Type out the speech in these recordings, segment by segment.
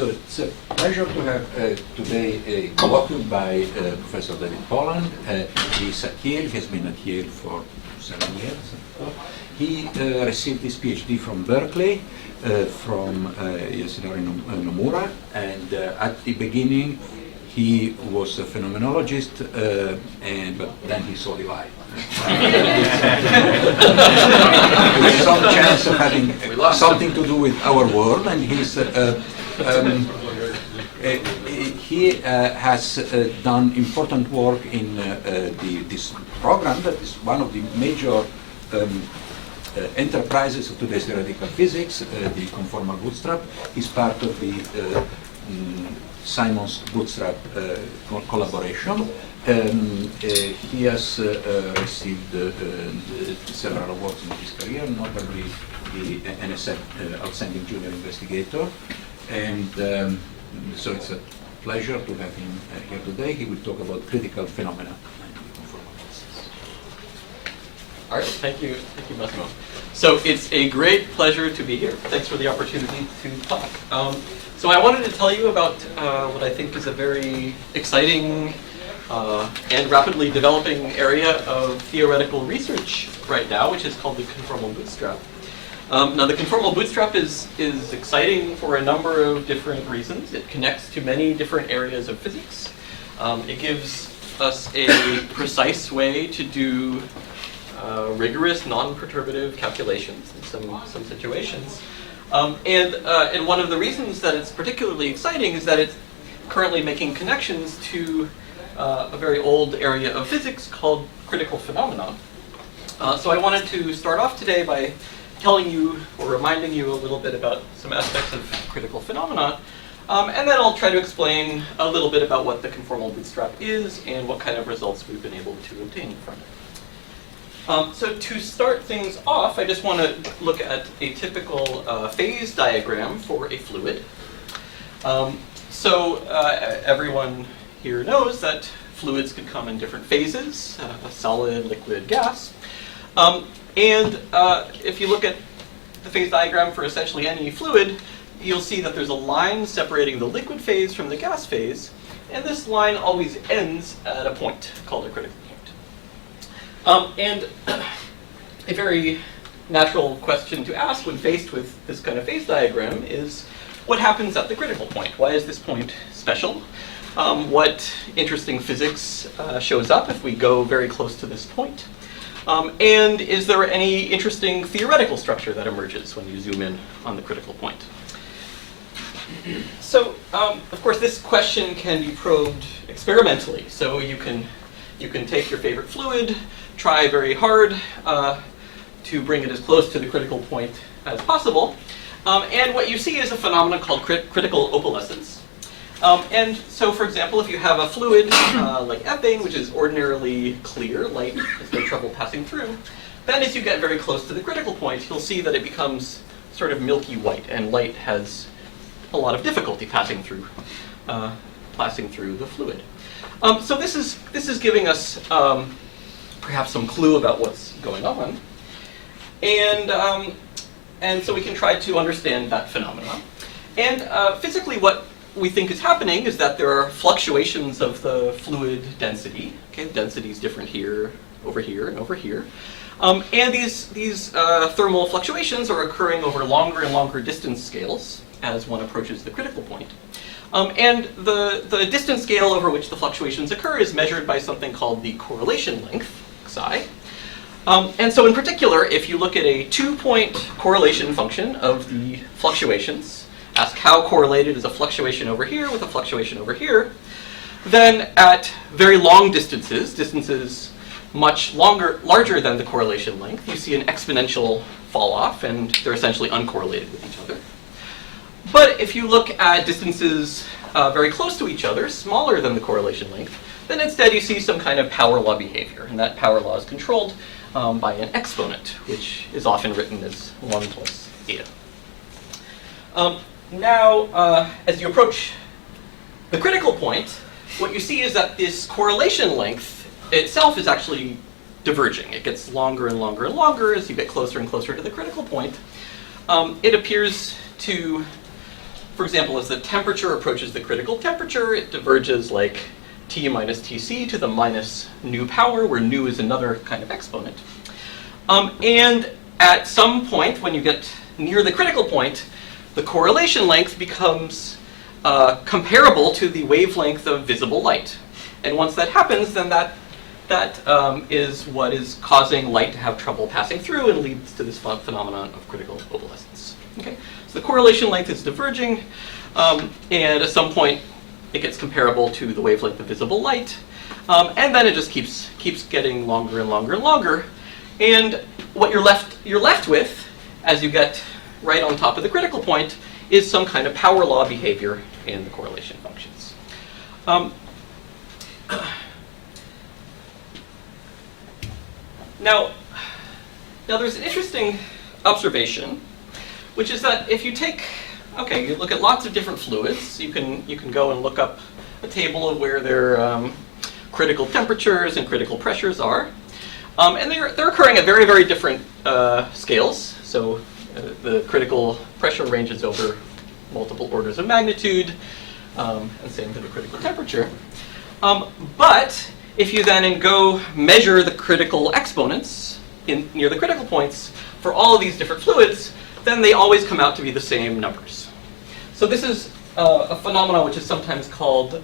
So it's a pleasure to have today a colloquium by Professor David Polland. He's at Yale. He has been at Yale for 7 years. He received his PhD from Berkeley, from Yasunori Nomura, and at the beginning he was a phenomenologist, but then he saw the light. With some chance of having something to do with our world, and he has done important work in this program that is one of the major enterprises of today's theoretical physics, the Conformal Bootstrap. Is part of the Simon's Bootstrap collaboration. He has received several awards in his career, notably the NSF Outstanding Junior Investigator. And so it's a pleasure to have him here today. He will talk about critical phenomena. All right, thank you, Massimo. So it's a great pleasure to be here. Thanks for the opportunity to talk. So I wanted to tell you about what I think is a very exciting and rapidly developing area of theoretical research right now, which is called the Conformal Bootstrap. Now, the Conformal Bootstrap is exciting for a number of different reasons. It connects to many different areas of physics. It gives us a precise way to do rigorous, non-perturbative calculations in some situations. And one of the reasons that it's particularly exciting is that it's currently making connections to a very old area of physics called critical phenomena. So I wanted to start off today by telling you or reminding you a little bit about some aspects of critical phenomena. And then I'll try to explain a little bit about what the conformal bootstrap is and what kind of results we've been able to obtain from it. So to start things off, I just want to look at a typical phase diagram for a fluid. Everyone here knows that fluids can come in different phases, solid, liquid, gas. If you look at the phase diagram for essentially any fluid, you'll see that there's a line separating the liquid phase from the gas phase, and this line always ends at a point called a critical point. And a very natural question to ask when faced with this kind of phase diagram is, what happens at the critical point? Why is this point special? What interesting physics shows up if we go very close to this point? And is there any interesting theoretical structure that emerges when you zoom in on the critical point? So, of course, this question can be probed experimentally. So you can take your favorite fluid, try very hard to bring it as close to the critical point as possible. And what you see is a phenomenon called critical opalescence. And so, for example, if you have a fluid like ethane, which is ordinarily clear, light has no trouble passing through, then as you get very close to the critical point, you'll see that it becomes sort of milky white, and light has a lot of difficulty passing through the fluid. So this is giving us perhaps some clue about what's going on, and so we can try to understand that phenomenon. And physically, what we think is happening is that there are fluctuations of the fluid density. Okay, the density is different here, over here, and over here. And these thermal fluctuations are occurring over longer and longer distance scales as one approaches the critical point. And the distance scale over which the fluctuations occur is measured by something called the correlation length, xi. And so in particular, if you look at a 2-point correlation function of the fluctuations, ask how correlated is a fluctuation over here with a fluctuation over here, then at very long distances much larger than the correlation length, you see an exponential fall off, and they're essentially uncorrelated with each other. But if you look at distances very close to each other, smaller than the correlation length, then instead you see some kind of power law behavior, and that power law is controlled by an exponent, which is often written as 1 plus eta. Now, as you approach the critical point, what you see is that this correlation length itself is actually diverging. It gets longer and longer and longer as you get closer and closer to the critical point. It appears to for example, as the temperature approaches the critical temperature, it diverges like T minus Tc to the minus nu power, where nu is another kind of exponent. And at some point, when you get near the critical point, the correlation length becomes comparable to the wavelength of visible light. And once that happens, then that is what is causing light to have trouble passing through and leads to this phenomenon of critical opalescence. Okay? So the correlation length is diverging, and at some point it gets comparable to the wavelength of visible light, and then it just keeps getting longer and longer and longer. And what you're left with, as you get right on top of the critical point, is some kind of power law behavior in the correlation functions. Now there's an interesting observation, which is that if you you look at lots of different fluids, you can go and look up a table of where their critical temperatures and critical pressures are, and they're occurring at very, very different scales. So the critical pressure ranges over multiple orders of magnitude, and same for the critical temperature. But if you then go measure the critical exponents near the critical points for all of these different fluids, then they always come out to be the same numbers. So this is a phenomenon which is sometimes called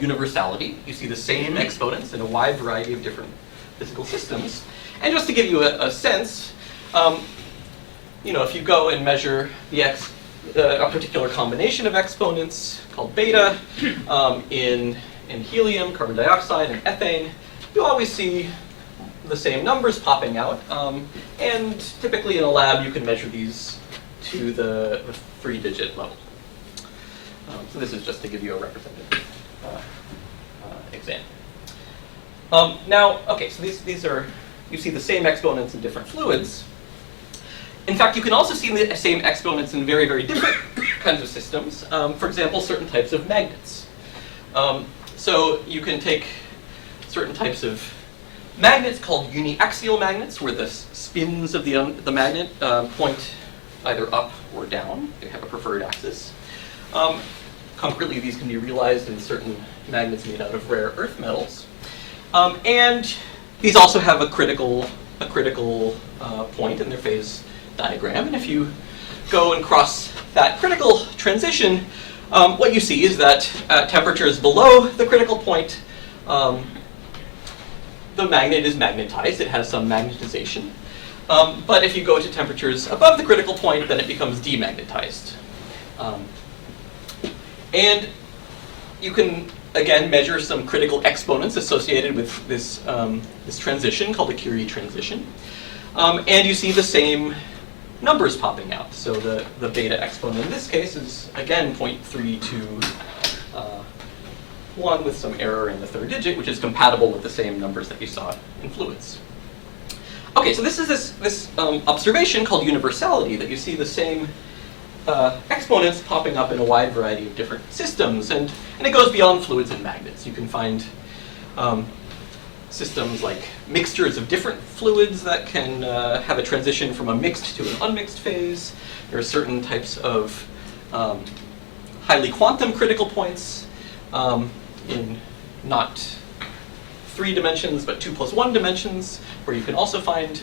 universality. You see the same exponents in a wide variety of different physical systems. And just to give you a sense, if you go and measure a particular combination of exponents called beta in helium, carbon dioxide, and ethane, you always see the same numbers popping out. And typically in a lab, you can measure these to the 3-digit level. So this is just to give you a representative example. So these are, you see the same exponents in different fluids. In fact, you can also see the same exponents in very, very different kinds of systems. For example, certain types of magnets. So you can take certain types of magnets called uniaxial magnets, where the spins of the magnet point either up or down. They have a preferred axis. Concretely, these can be realized in certain magnets made out of rare earth metals. And these also have a critical point in their phase diagram. And if you go and cross that critical transition, what you see is that at temperatures below the critical point, the magnet is magnetized. It has some magnetization. But if you go to temperatures above the critical point, then it becomes demagnetized. And you can, again, measure some critical exponents associated with this transition called the Curie transition. And you see the same numbers popping out. So the beta exponent in this case is, again, 0.321 with some error in the third digit, which is compatible with the same numbers that you saw in fluids. Okay, so this is this observation called universality, that you see the same exponents popping up in a wide variety of different systems, and it goes beyond fluids and magnets. You can find systems like mixtures of different fluids that can have a transition from a mixed to an unmixed phase. There are certain types of highly quantum critical points in not 3 dimensions, but 2 + 1 dimensions, where you can also find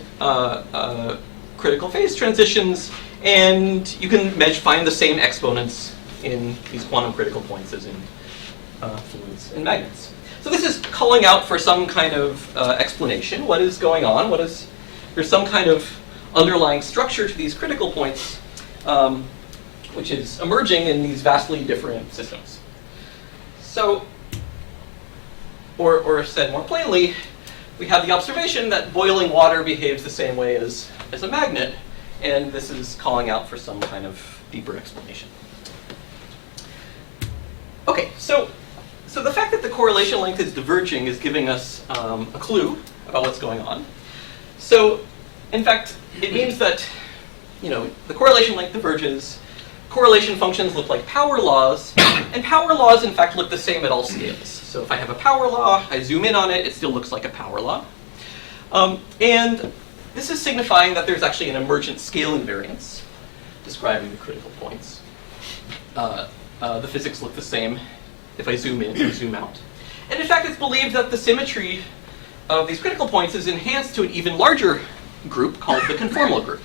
critical phase transitions, and you can find the same exponents in these quantum critical points as in fluids and magnets. So this is calling out for some kind of explanation. What is going on? There's some kind of underlying structure to these critical points, which is emerging in these vastly different systems. So, or said more plainly, we have the observation that boiling water behaves the same way as a magnet, and this is calling out for some kind of deeper explanation. Okay, so the fact that the correlation length is diverging is giving us a clue about what's going on. So, in fact, it means that the correlation length diverges. Correlation functions look like power laws, and power laws, in fact, look the same at all scales. So if I have a power law, I zoom in on it, it still looks like a power law. And this is signifying that there's actually an emergent scale invariance. describing the critical points. The physics look the same if I zoom in or zoom out. And in fact, it's believed that the symmetry of these critical points is enhanced to an even larger group called the conformal group.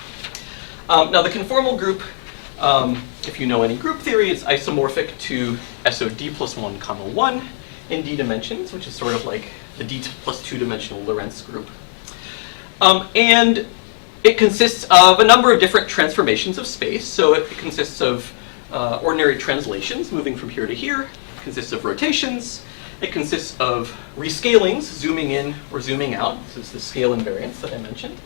Now, the conformal group, if you know any group theory, it's isomorphic to SOD plus 1, comma 1 in d dimensions, which is sort of like the d plus 2-dimensional Lorentz group. And it consists of a number of different transformations of space. So it consists of ordinary translations, moving from here to here. It consists of rotations. It consists of rescalings, zooming in or zooming out. This is the scale invariance that I mentioned.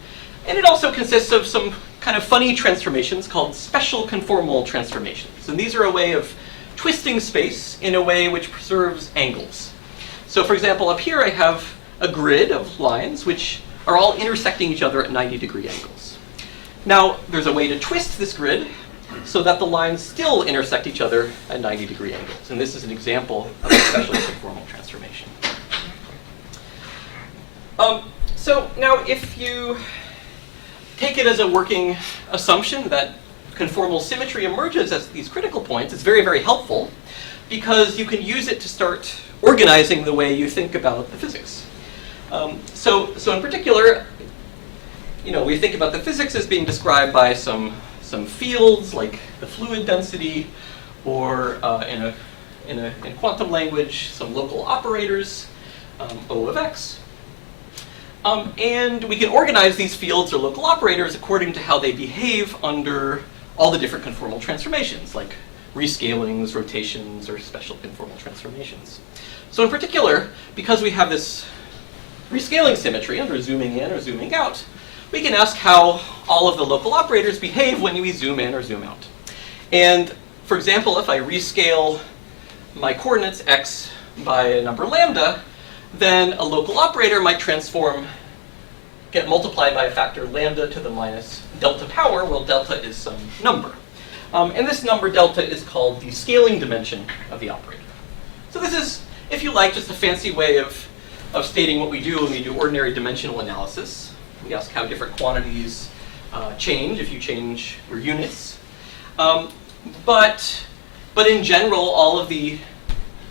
And it also consists of some kind of funny transformations called special conformal transformations. And these are a way of twisting space in a way which preserves angles. So for example, up here I have a grid of lines which are all intersecting each other at 90-degree angles. Now, there's a way to twist this grid so that the lines still intersect each other at 90-degree angles. And this is an example of a special conformal transformation. So now if you take it as a working assumption that conformal symmetry emerges as these critical points, it's very, very helpful because you can use it to start organizing the way you think about the physics. So in particular, we think about the physics as being described by some fields like the fluid density, or in quantum language, some local operators, O of x. And we can organize these fields or local operators according to how they behave under all the different conformal transformations, like rescalings, rotations, or special conformal transformations. So in particular, because we have this rescaling symmetry under zooming in or zooming out, we can ask how all of the local operators behave when we zoom in or zoom out. And for example, if I rescale my coordinates x by a number lambda, then a local operator might get multiplied by a factor lambda to the minus delta power. Well, delta is some number. And this number delta is called the scaling dimension of the operator. So this is, if you like, just a fancy way of stating what we do when we do ordinary dimensional analysis. We ask how different quantities change if you change your units. But in general, all of the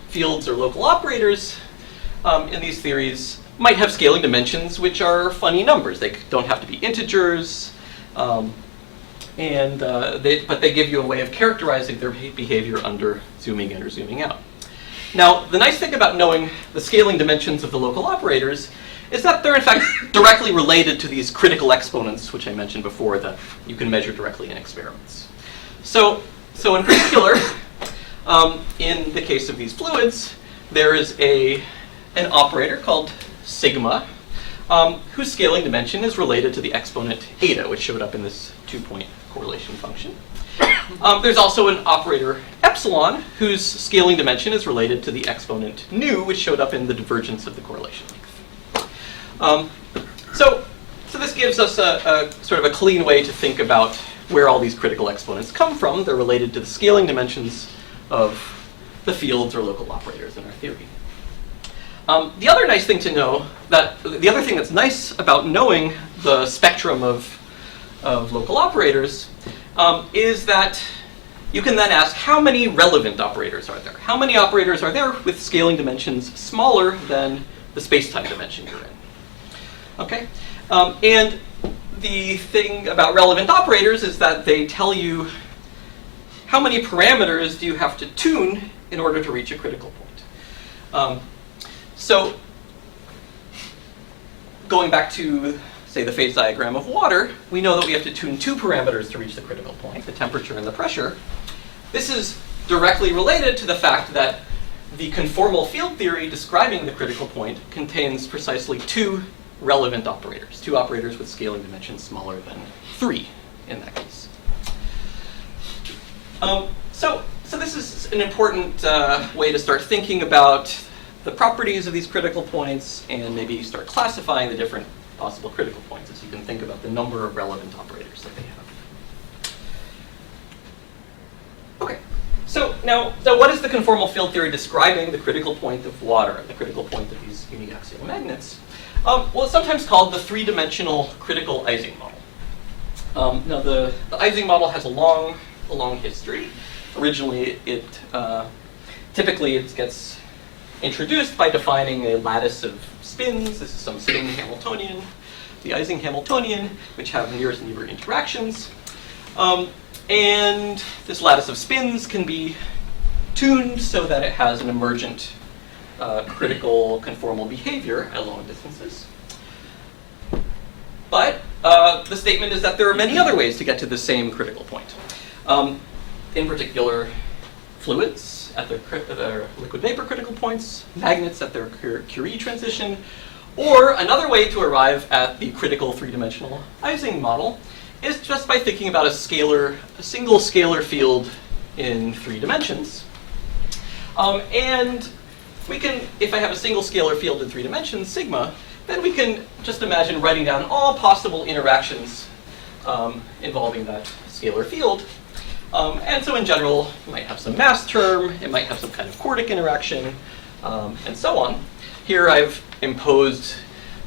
fields or local operators in these theories might have scaling dimensions which are funny numbers. They don't have to be integers, but they give you a way of characterizing their behavior under zooming in or zooming out. Now, the nice thing about knowing the scaling dimensions of the local operators is that they're in fact directly related to these critical exponents, which I mentioned before, that you can measure directly in experiments. So in particular, in the case of these fluids, there is an operator called sigma, whose scaling dimension is related to the exponent eta, which showed up in this 2-point correlation function. There's also an operator epsilon, whose scaling dimension is related to the exponent nu, which showed up in the divergence of the correlation length. So this gives us a sort of a clean way to think about where all these critical exponents come from. They're related to the scaling dimensions of the fields or local operators in our theory. The other nice thing to know, the other thing that's nice about knowing the spectrum of local operators is that you can then ask how many relevant operators are there? How many operators are there with scaling dimensions smaller than the space-time dimension you're in? Okay? And the thing about relevant operators is that they tell you how many parameters do you have to tune in order to reach a critical point. So going back to, say, the phase diagram of water, we know that we have to tune 2 parameters to reach the critical point, the temperature and the pressure. This is directly related to the fact that the conformal field theory describing the critical point contains precisely 2 relevant operators, 2 operators with scaling dimensions smaller than 3 in that case. So this is an important way to start thinking about the properties of these critical points and maybe start classifying the different possible critical points as you can think about the number of relevant operators that they have. Okay, so what is the conformal field theory describing the critical point of water, the critical point of these uniaxial magnets? Well, it's sometimes called the 3-dimensional critical Ising model. Now the Ising model has a long history. Originally, typically it gets introduced by defining a lattice of spins. This is some spin Hamiltonian, the Ising Hamiltonian, which have nearest neighbor interactions. And this lattice of spins can be tuned so that it has an emergent critical conformal behavior at long distances. But the statement is that there are many other ways to get to the same critical point. In particular, fluids at their liquid vapor critical points, magnets at their Curie transition, or another way to arrive at the critical three-dimensional Ising model is just by thinking about a single scalar field in 3 dimensions. And we can, if I have a single scalar field in 3 dimensions, sigma, then we can just imagine writing down all possible interactions involving that scalar field. And so in general, you might have some mass term, it might have some kind of quartic interaction, and so on. Here I've imposed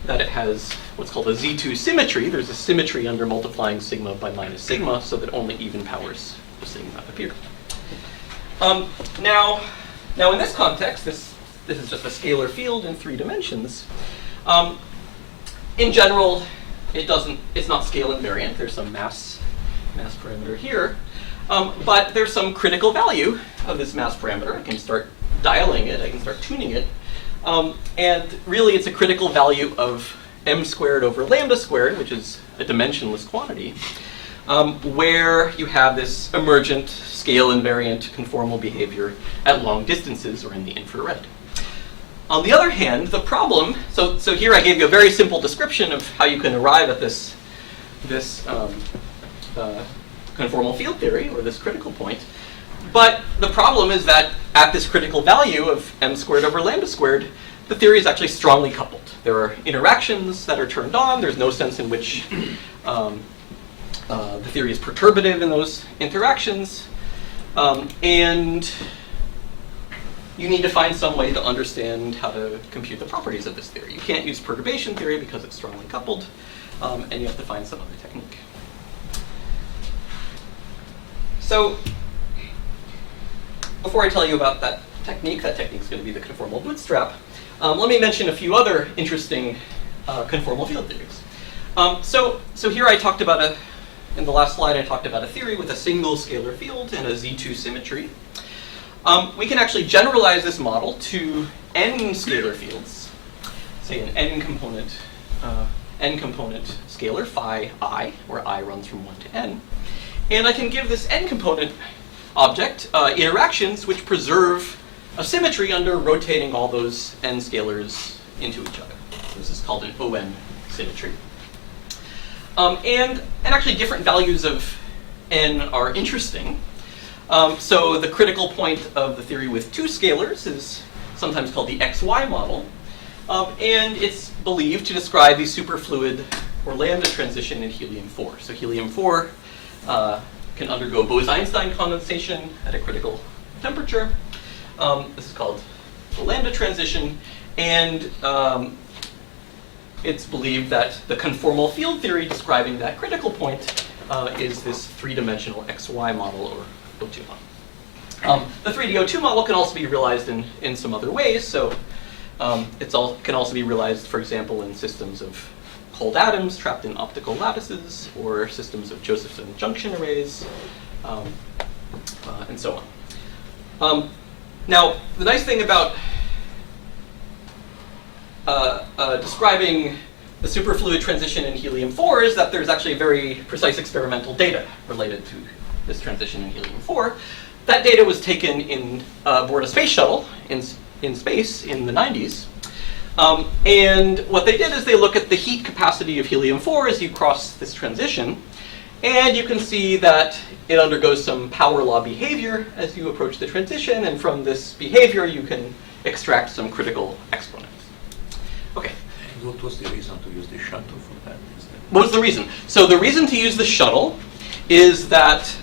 that it has what's called a Z2 symmetry. There's a symmetry under multiplying sigma by minus sigma so that only even powers of sigma appear. Now in this context, this is just a scalar field in 3 dimensions. In general, it's not scale invariant. There's some mass parameter here. But there's some critical value of this mass parameter. I can start dialing it, I can start tuning it. And really it's a critical value of m squared over lambda squared, which is a dimensionless quantity, where you have this emergent scale invariant conformal behavior at long distances or in the infrared. On the other hand, the problem, so here I gave you a very simple description of how you can arrive at this conformal field theory, or this critical point. But the problem is that at this critical value of m squared over lambda squared, the theory is actually strongly coupled. There are interactions that are turned on. There's no sense in which the theory is perturbative in those interactions. And you need to find some way to understand how to compute the properties of this theory. You can't use perturbation theory because it's strongly coupled, and you have to find some other technique. So before I tell you about that technique is going to be the conformal bootstrap, let me mention a few other interesting conformal field theories. So here I talked about in the last slide I talked about a theory with a single scalar field and a Z2 symmetry. We can actually generalize this model to n scalar fields, say an n component scalar, phi I, where I runs from 1 to n. And I can give this n component object interactions which preserve a symmetry under rotating all those n scalars into each other. So this is called an ON symmetry. And actually different values of n are interesting. So the critical point of the theory with 2 scalars is sometimes called the XY model. And it's believed to describe the superfluid or lambda transition in helium-4. So helium-4 can undergo Bose-Einstein condensation at a critical temperature. This is called the lambda transition. And it's believed that the conformal field theory describing that critical point is this 3-dimensional XY model or O2 model. The 3D O2 model can also be realized in some other ways. So it can also be realized, for example, in systems of cold atoms trapped in optical lattices, or systems of Josephson junction arrays, and so on. Now, the nice thing about describing the superfluid transition in helium-4 is that there's actually very precise experimental data related to this transition in helium-4. That data was taken aboard a space shuttle in space in the 90s. And what they did is they look at the heat capacity of helium-4 as you cross this transition. And you can see that it undergoes some power law behavior as you approach the transition. And from this behavior, you can extract some critical exponents. Okay. And what was the reason to use the shuttle for that? What was the reason? So the reason to use the shuttle is that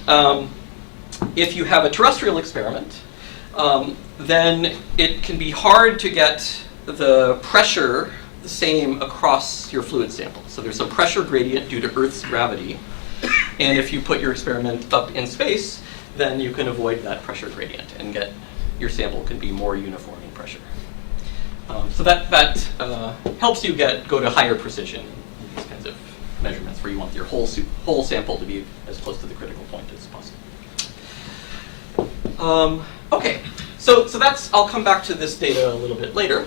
if you have a terrestrial experiment, then it can be hard to get the pressure the same across your fluid sample. So there's some pressure gradient due to Earth's gravity And if you put your experiment up in space, then you can avoid that pressure gradient and get your sample can be more uniform in pressure. So that helps you go to higher precision in these kinds of measurements where you want your whole sample to be as close to the critical point as possible. Okay, so that's, I'll come back to this data a little bit later.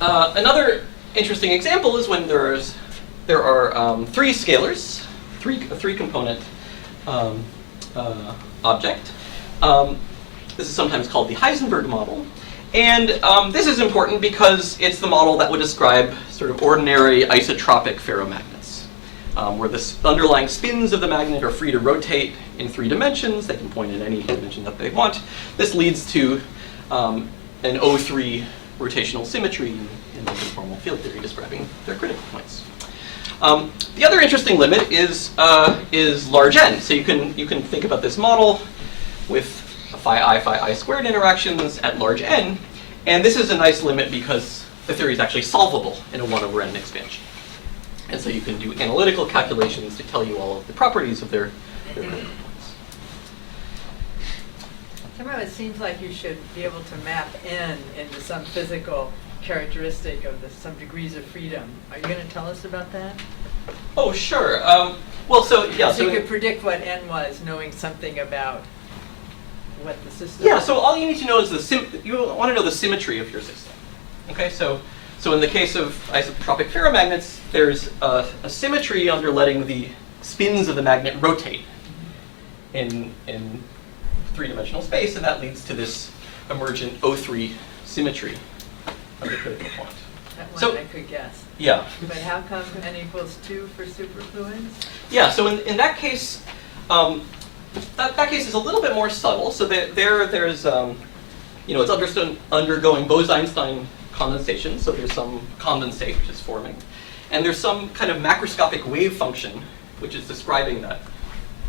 Another interesting example is when there are three scalars, a three-component object. This is sometimes called the Heisenberg model. And this is important because it's the model that would describe sort of ordinary isotropic ferromagnets, where the underlying spins of the magnet are free to rotate in 3 dimensions. They can point in any dimension that they want. This leads to an O3 rotational symmetry in the conformal field theory describing their critical points. The other interesting limit is large n. So you can think about this model with phi I squared interactions at large n, and this is a nice limit because the theory is actually solvable in a 1/n expansion. And so you can do analytical calculations to tell you all of the properties of their critical points. Somehow it seems like you should be able to map n into some physical characteristic of some degrees of freedom. Are you going to tell us about that? Oh, sure. Well, so yeah. So you could predict what n was, knowing something about what the system. Yeah. So all you need to know is you want to know the symmetry of your system. Okay. So in the case of isotropic ferromagnets, there's a symmetry under letting the spins of the magnet rotate in 3-dimensional space, and that leads to this emergent O3 symmetry of the critical point. That one So, I could guess. Yeah. But how come n equals 2 for superfluids? Yeah. So in that case, that case is a little bit more subtle. So there's it's undergoing Bose-Einstein condensation. So there's some condensate which is forming, and there's some kind of macroscopic wave function which is describing that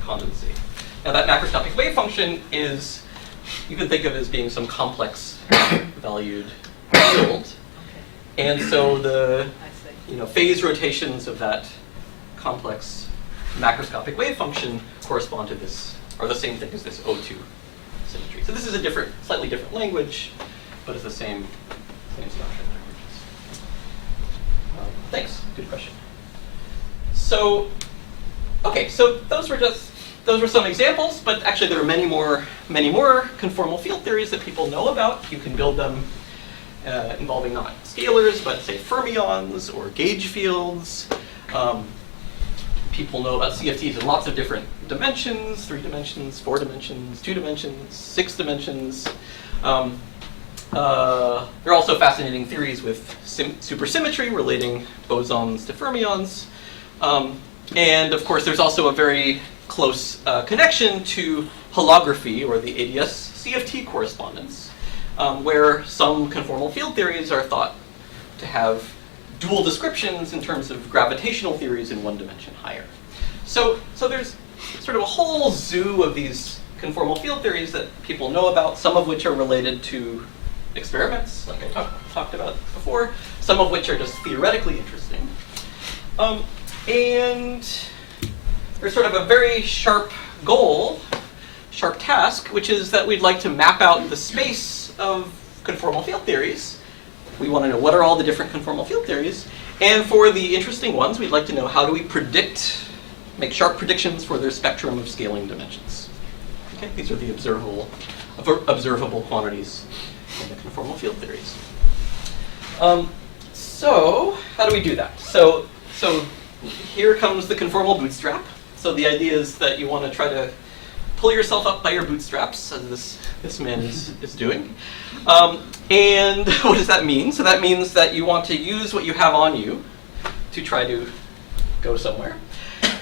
condensate. Now that macroscopic wave function is, you can think of as being some complex valued field, and so the phase rotations of that complex macroscopic wave function correspond to this, are the same thing as this O2 symmetry. So this is a slightly different language, but it's the same structure languages. Thanks, good question. So, okay, so those were some examples, but actually there are many more conformal field theories that people know about. You can build them involving not scalars, but say fermions or gauge fields. People know about CFTs in lots of different dimensions, 3 dimensions, 4 dimensions, 2 dimensions, 6 dimensions. There are also fascinating theories with supersymmetry relating bosons to fermions. And of course, there's also a very close connection to holography, or the ADS CFT correspondence, where some conformal field theories are thought to have dual descriptions in terms of gravitational theories in 1 dimension higher. So there's sort of a whole zoo of these conformal field theories that people know about, some of which are related to experiments, like I talked about before, some of which are just theoretically interesting. And there's sort of a very sharp task, which is that we'd like to map out the space of conformal field theories. We want to know what are all the different conformal field theories. And for the interesting ones, we'd like to know how do we make sharp predictions for their spectrum of scaling dimensions. Okay, these are the observable quantities in the conformal field theories. So how do we do that? So here comes the conformal bootstrap. So the idea is that you want to try to pull yourself up by your bootstraps, as this man is doing. And what does that mean? So that means that you want to use what you have on you to try to go somewhere.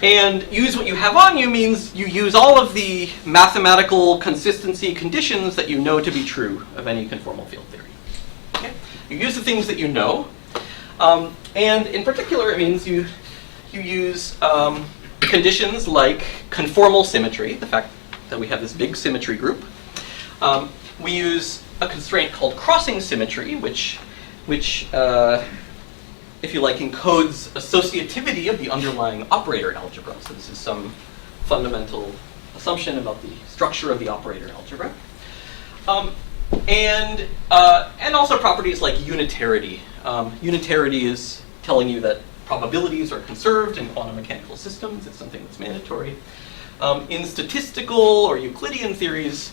And use what you have on you means you use all of the mathematical consistency conditions that you know to be true of any conformal field theory. Okay? You use the things that you know. And in particular, it means you use conditions like conformal symmetry, the fact that we have this big symmetry group. We use a constraint called crossing symmetry, which if you like, encodes associativity of the underlying operator algebra. So this is some fundamental assumption about the structure of the operator algebra. And also properties like unitarity. Unitarity is telling you that probabilities are conserved in quantum mechanical systems. It's something that's mandatory. In statistical or Euclidean theories,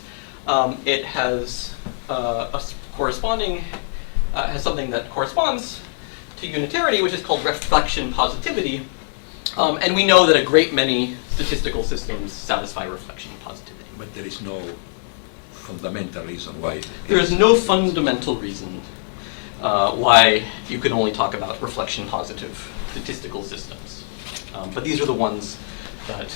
it has has something that corresponds to unitarity, which is called reflection positivity. And we know that a great many statistical systems satisfy reflection positivity. But there is no fundamental reason why. There is no fundamental reason why you can only talk about reflection positive statistical systems. But these are the ones that,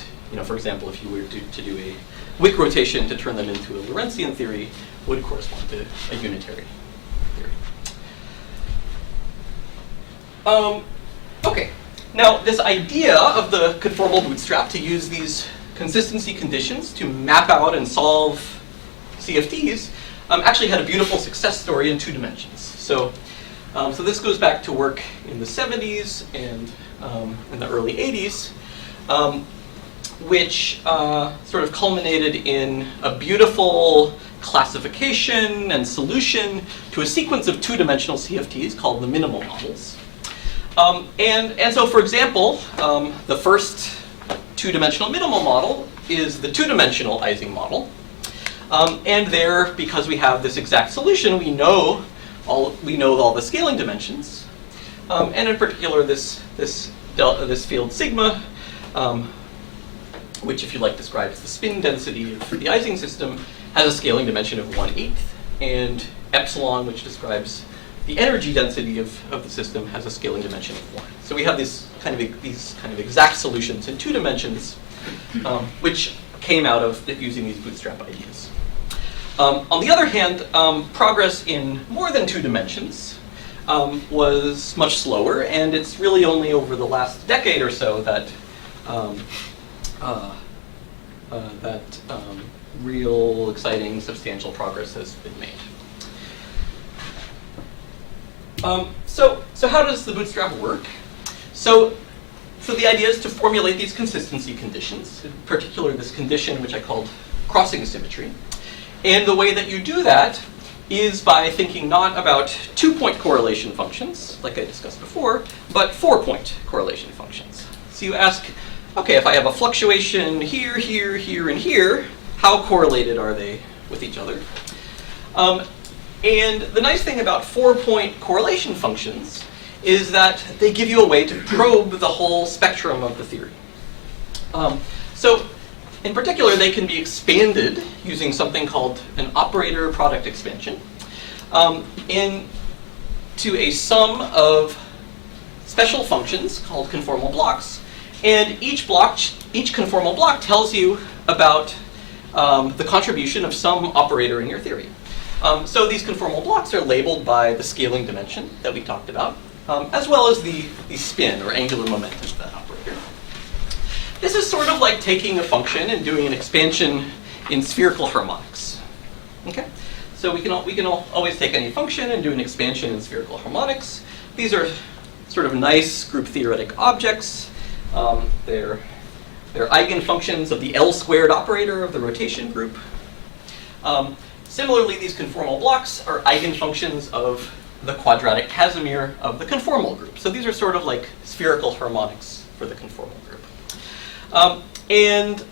for example, if you were to do a Wick rotation to turn them into a Lorentzian theory, would correspond to a unitary theory. Okay, now this idea of the conformal bootstrap to use these consistency conditions to map out and solve CFTs actually had a beautiful success story in 2 dimensions. So this goes back to work in the 70s and in the early 80s, which sort of culminated in a beautiful classification and solution to a sequence of 2-dimensional CFTs called the minimal models. And so, for example, the first 2-dimensional minimal model is the 2-dimensional Ising model. And there, because we have this exact solution, we know all the scaling dimensions, and in particular this field sigma, which, if you like, describes the spin density of the Ising system, has a scaling dimension of 1/8, and epsilon, which describes the energy density of the system, has a scaling dimension of 1. So we have these kind of exact solutions in 2 dimensions, which came out of using these bootstrap ideas. On the other hand, progress in more than 2 dimensions was much slower, and it's really only over the last decade or so that real, exciting, substantial progress has been made. So how does the bootstrap work? So the idea is to formulate these consistency conditions, in particular this condition which I called crossing symmetry. And the way that you do that is by thinking not about 2-point correlation functions, like I discussed before, but 4-point correlation functions. So you ask, okay, if I have a fluctuation here, here, here, and here, how correlated are they with each other? And the nice thing about 4-point correlation functions is that they give you a way to probe the whole spectrum of the theory. So in particular, they can be expanded using something called an operator product expansion into a sum of special functions called conformal blocks. And each conformal block tells you about the contribution of some operator in your theory. So these conformal blocks are labeled by the scaling dimension that we talked about, as well as the spin or angular momentum of that operator. This is sort of like taking a function and doing an expansion in spherical harmonics. Okay, so we can always take any function and do an expansion in spherical harmonics. These are sort of nice group theoretic objects. They're eigenfunctions of the L-squared operator of the rotation group. Similarly, these conformal blocks are eigenfunctions of the quadratic Casimir of the conformal group. So these are sort of like spherical harmonics for the conformal group. And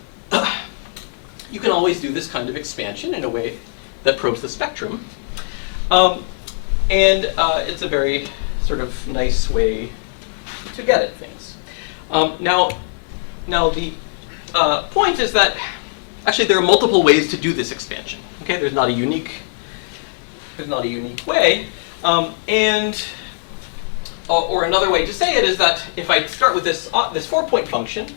you can always do this kind of expansion in a way that probes the spectrum. And it's a very sort of nice way to get at things. Now the point is that actually there are multiple ways to do this expansion. Okay, there's not a unique way, or another way to say it is that if I start with this 4-point function,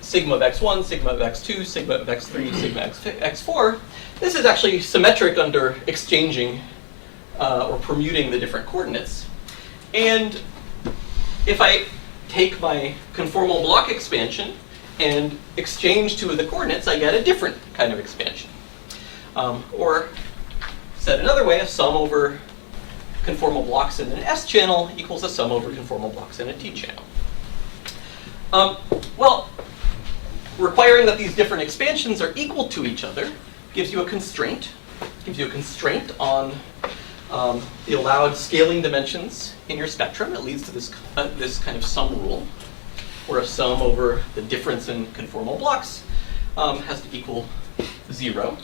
sigma of x1, sigma of x2, sigma of x3, sigma of x4, this is actually symmetric under exchanging or permuting the different coordinates. And if I take my conformal block expansion and exchange 2 of the coordinates, I get a different kind of expansion. Or said another way, a sum over conformal blocks in an S channel equals a sum over conformal blocks in a T channel. Well, requiring that these different expansions are equal to each other gives you a constraint. Gives you a constraint on the allowed scaling dimensions in your spectrum. It leads to this kind of sum rule, where a sum over the difference in conformal blocks has to equal 0.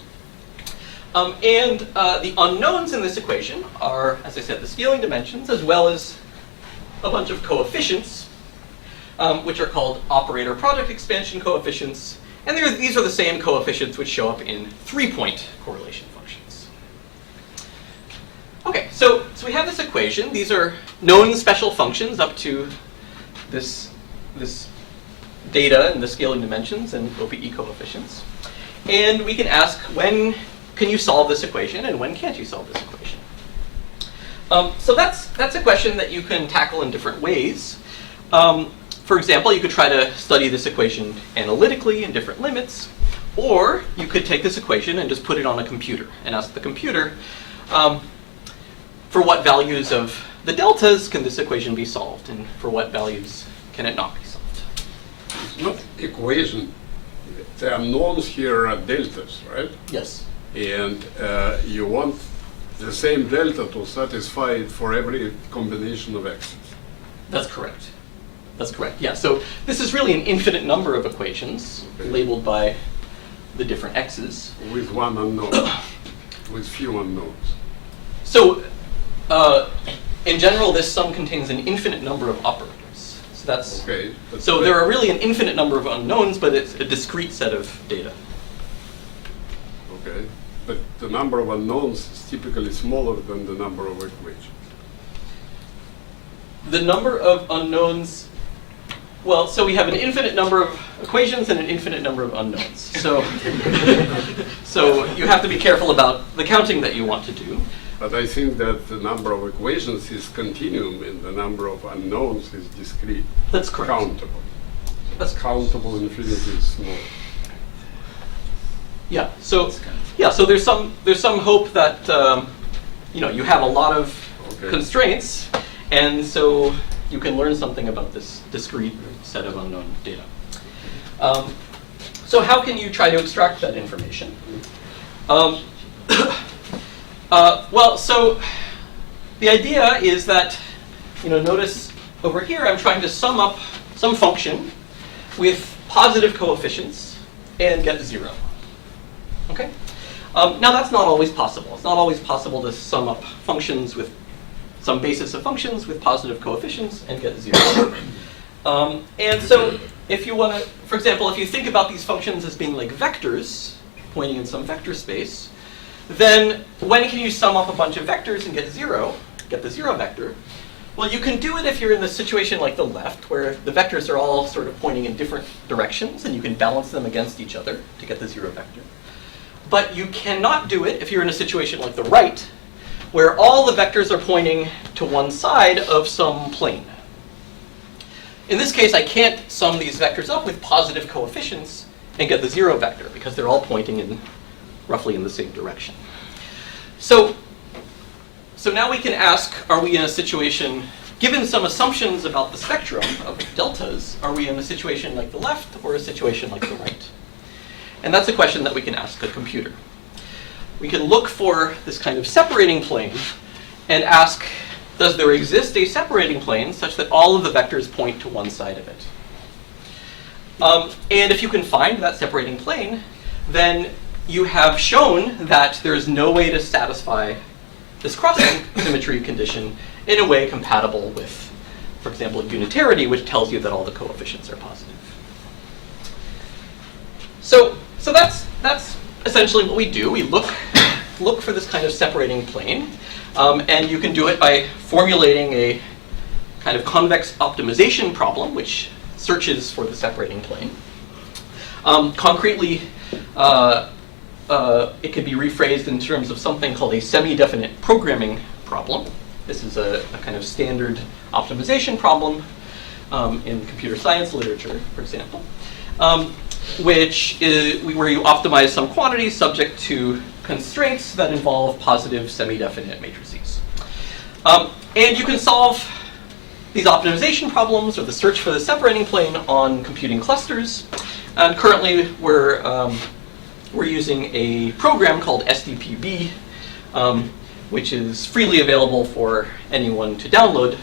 And the unknowns in this equation are, as I said, the scaling dimensions, as well as a bunch of coefficients, which are called operator product expansion coefficients. And these are the same coefficients which show up in 3-point correlation functions. OK, so we have this equation. These are known special functions up to this data and the scaling dimensions and OPE coefficients. And we can ask, when can you solve this equation, and when can't you solve this equation? So that's a question that you can tackle in different ways. For example, you could try to study this equation analytically in different limits, or you could take this equation and just put it on a computer and ask the computer, for what values of the deltas can this equation be solved, and for what values can it not be solved? It's not equation. The unknowns here are deltas, right? Yes. And you want the same delta to satisfy it for every combination of x's. That's correct. That's correct, yeah. So this is really an infinite number of equations labeled by the different x's. With one unknown, with few unknowns. So in general, this sum contains an infinite number of operators. So that's Okay. so there are really an infinite number of unknowns, but it's a discrete set of data. Okay. But the number of unknowns is typically smaller than the number of equations. The number of unknowns, well, so we have an infinite number of equations and an infinite number of unknowns. So, so you have to be careful about the counting that you want to do. But I think that the number of equations is continuum and the number of unknowns is discrete. That's correct. Countable. That's Countable infinity is small. Yeah. So yeah. So there's some hope that you have a lot of constraints, and so you can learn something about this discrete set of unknown data. So how can you try to extract that information? Well, so the idea is that, notice over here I'm trying to sum up some function with positive coefficients and get 0. Okay? Now that's not always possible. It's not always possible to sum up functions with some basis of functions with positive coefficients and get 0. And so if you want to, for example, if you think about these functions as being like vectors pointing in some vector space, then when can you sum up a bunch of vectors and get 0, get the 0 vector? Well, you can do it if you're in the situation like the left, where the vectors are all sort of pointing in different directions, and you can balance them against each other to get the 0 vector. But you cannot do it if you're in a situation like the right, where all the vectors are pointing to one side of some plane. In this case, I can't sum these vectors up with positive coefficients and get the 0 vector, because they're all pointing in roughly in the same direction. So now we can ask, are we in a situation, given some assumptions about the spectrum of deltas, are we in a situation like the left or a situation like the right? And that's a question that we can ask the computer. We can look for this kind of separating plane and ask, does there exist a separating plane such that all of the vectors point to one side of it? And if you can find that separating plane, then you have shown that there's no way to satisfy this crossing symmetry condition in a way compatible with, for example, unitarity, which tells you that all the coefficients are positive. So that's essentially what we do. We look for this kind of separating plane, and you can do it by formulating a kind of convex optimization problem, which searches for the separating plane. Concretely, it could be rephrased in terms of something called a semi-definite programming problem. This is a kind of standard optimization problem in computer science literature, for example, which is where you optimize some quantities subject to constraints that involve positive semi-definite matrices. And you can solve these optimization problems or the search for the separating plane on computing clusters. And currently, we're using a program called SDPB, which is freely available for anyone to download.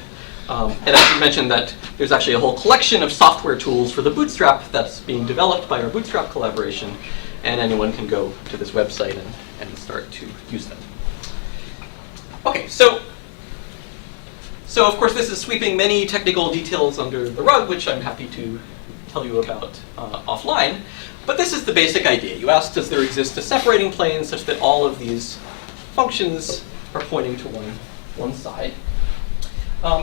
And I should mention that there's actually a whole collection of software tools for the Bootstrap that's being developed by our Bootstrap collaboration, and anyone can go to this website and start to use them. Okay, so of course this is sweeping many technical details under the rug, which I'm happy to tell you about offline. But this is the basic idea. You ask, does there exist a separating plane such that all of these functions are pointing to one side?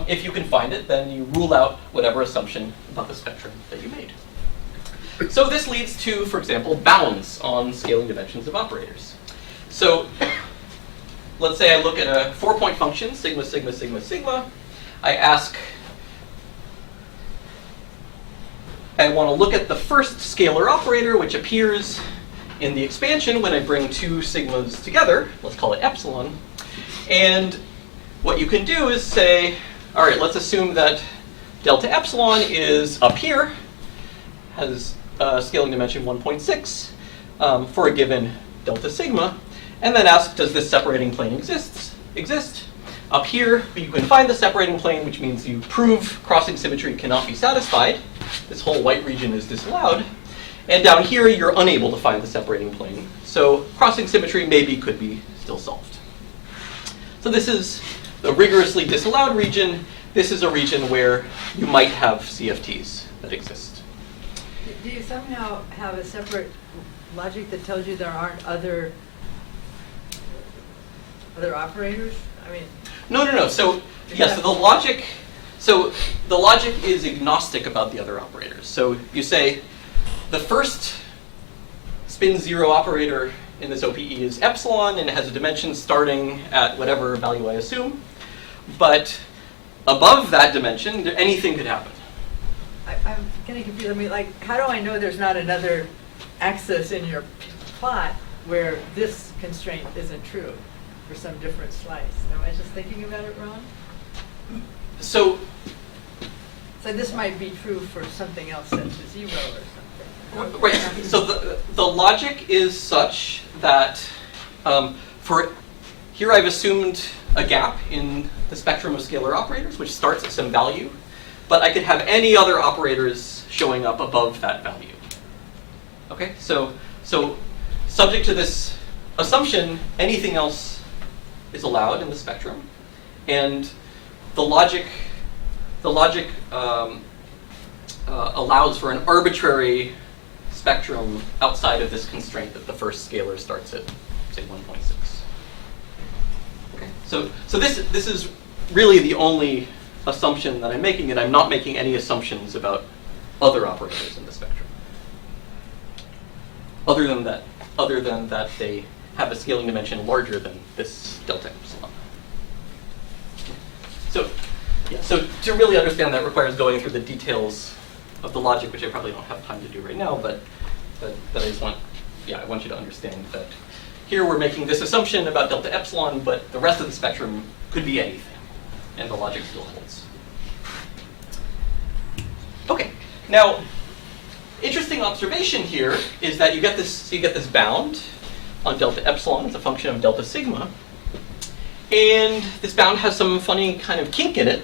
If you can find it, then you rule out whatever assumption about the spectrum that you made. So this leads to, for example, bounds on scaling dimensions of operators. So let's say I look at a 4-point function, sigma, sigma, sigma, sigma. I ask, I want to look at the first scalar operator, which appears in the expansion when I bring two sigmas together. Let's call it epsilon. And what you can do is say, all right, let's assume that delta epsilon is up here, has scaling dimension 1.6 for a given delta sigma, and then ask, does this separating plane exist? Up here, you can find the separating plane, which means you prove crossing symmetry cannot be satisfied. This whole white region is disallowed. And down here, you're unable to find the separating plane. So crossing symmetry maybe could be still solved. So this is the rigorously disallowed region. This is a region where you might have CFTs that exist. Do you somehow have a separate logic that tells you there aren't other operators? I mean, No. So yes, so the logic is agnostic about the other operators. So you say the first spin 0 operator in this OPE is epsilon, and it has a dimension starting at whatever value I assume. But above that dimension, anything could happen. I'm getting confused. I mean, like, how do I know there's not another axis in your plot where this constraint isn't true for some different slice? Am I just thinking about it wrong? So this might be true for something else set to 0 or something. right. So the logic is such that for here I've assumed a gap in the spectrum of scalar operators, which starts at some value, but I could have any other operators showing up above that value. Okay, so subject to this assumption, anything else is allowed in the spectrum, and the logic allows for an arbitrary spectrum outside of this constraint that the first scalar starts at, say, 1.6. Okay, so this is really the only assumption that I'm making, and I'm not making any assumptions about other operators in the spectrum. Other than that they have a scaling dimension larger than this delta epsilon. So to really understand that requires going through the details of the logic, which I probably don't have time to do right now, but I just want you to understand that here we're making this assumption about delta epsilon, but the rest of the spectrum could be anything, and the logic still holds. Okay, now, interesting observation here is that you get this bound on delta epsilon as a function of delta sigma, and this bound has some funny kind of kink in it.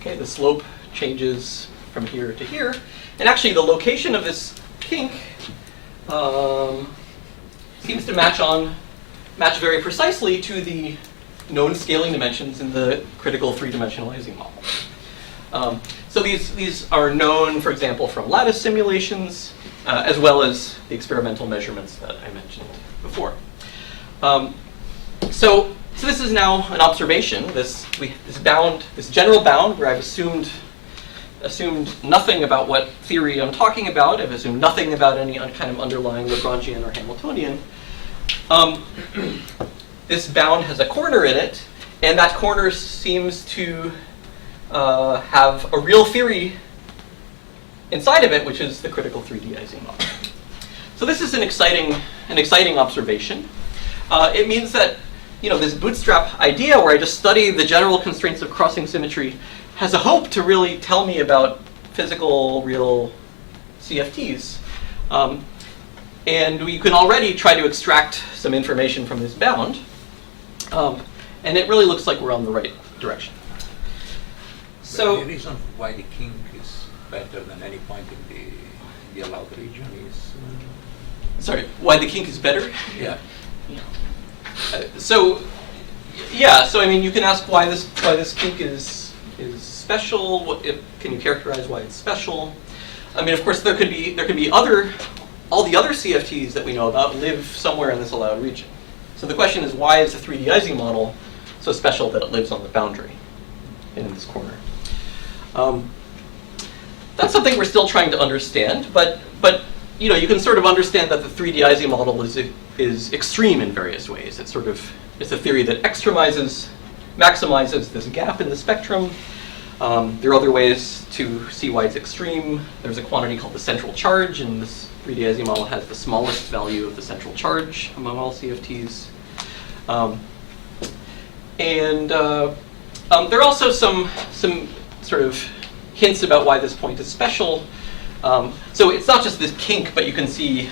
Okay, the slope changes from here to here, and actually the location of this kink seems to match very precisely to the known scaling dimensions in the critical three-dimensional Ising model. So these are known, for example, from lattice simulations, as well as the experimental measurements that I mentioned before. So this is now an observation. This general bound where I've assumed nothing about what theory I'm talking about. I've assumed nothing about any kind of underlying Lagrangian or Hamiltonian. This bound has a corner in it, and that corner seems to have a real theory inside of it, which is the critical 3D Ising model. So this is an exciting observation. It means that this bootstrap idea where I just study the general constraints of crossing symmetry has a hope to really tell me about physical, real CFTs. And we can already try to extract some information from this bound. And it really looks like we're on the right direction. So the reason why the kink is better than any point in the allowed region is... sorry, why the kink is better? Yeah. So I mean, you can ask why this kink is special. Can you characterize why it's special? I mean, of course, there could be all the other CFTs that we know about live somewhere in this allowed region. So the question is, why is the 3D Ising model so special that it lives on the boundary in this corner? That's something we're still trying to understand, but you can sort of understand that the 3D Ising model is extreme in various ways. It's a theory that maximizes this gap in the spectrum. There are other ways to see why it's extreme. There's a quantity called the central charge, and this 3D Ising model has the smallest value of the central charge among all CFTs. There are also some sort of hints about why this point is special. So it's not just this kink, but you can see,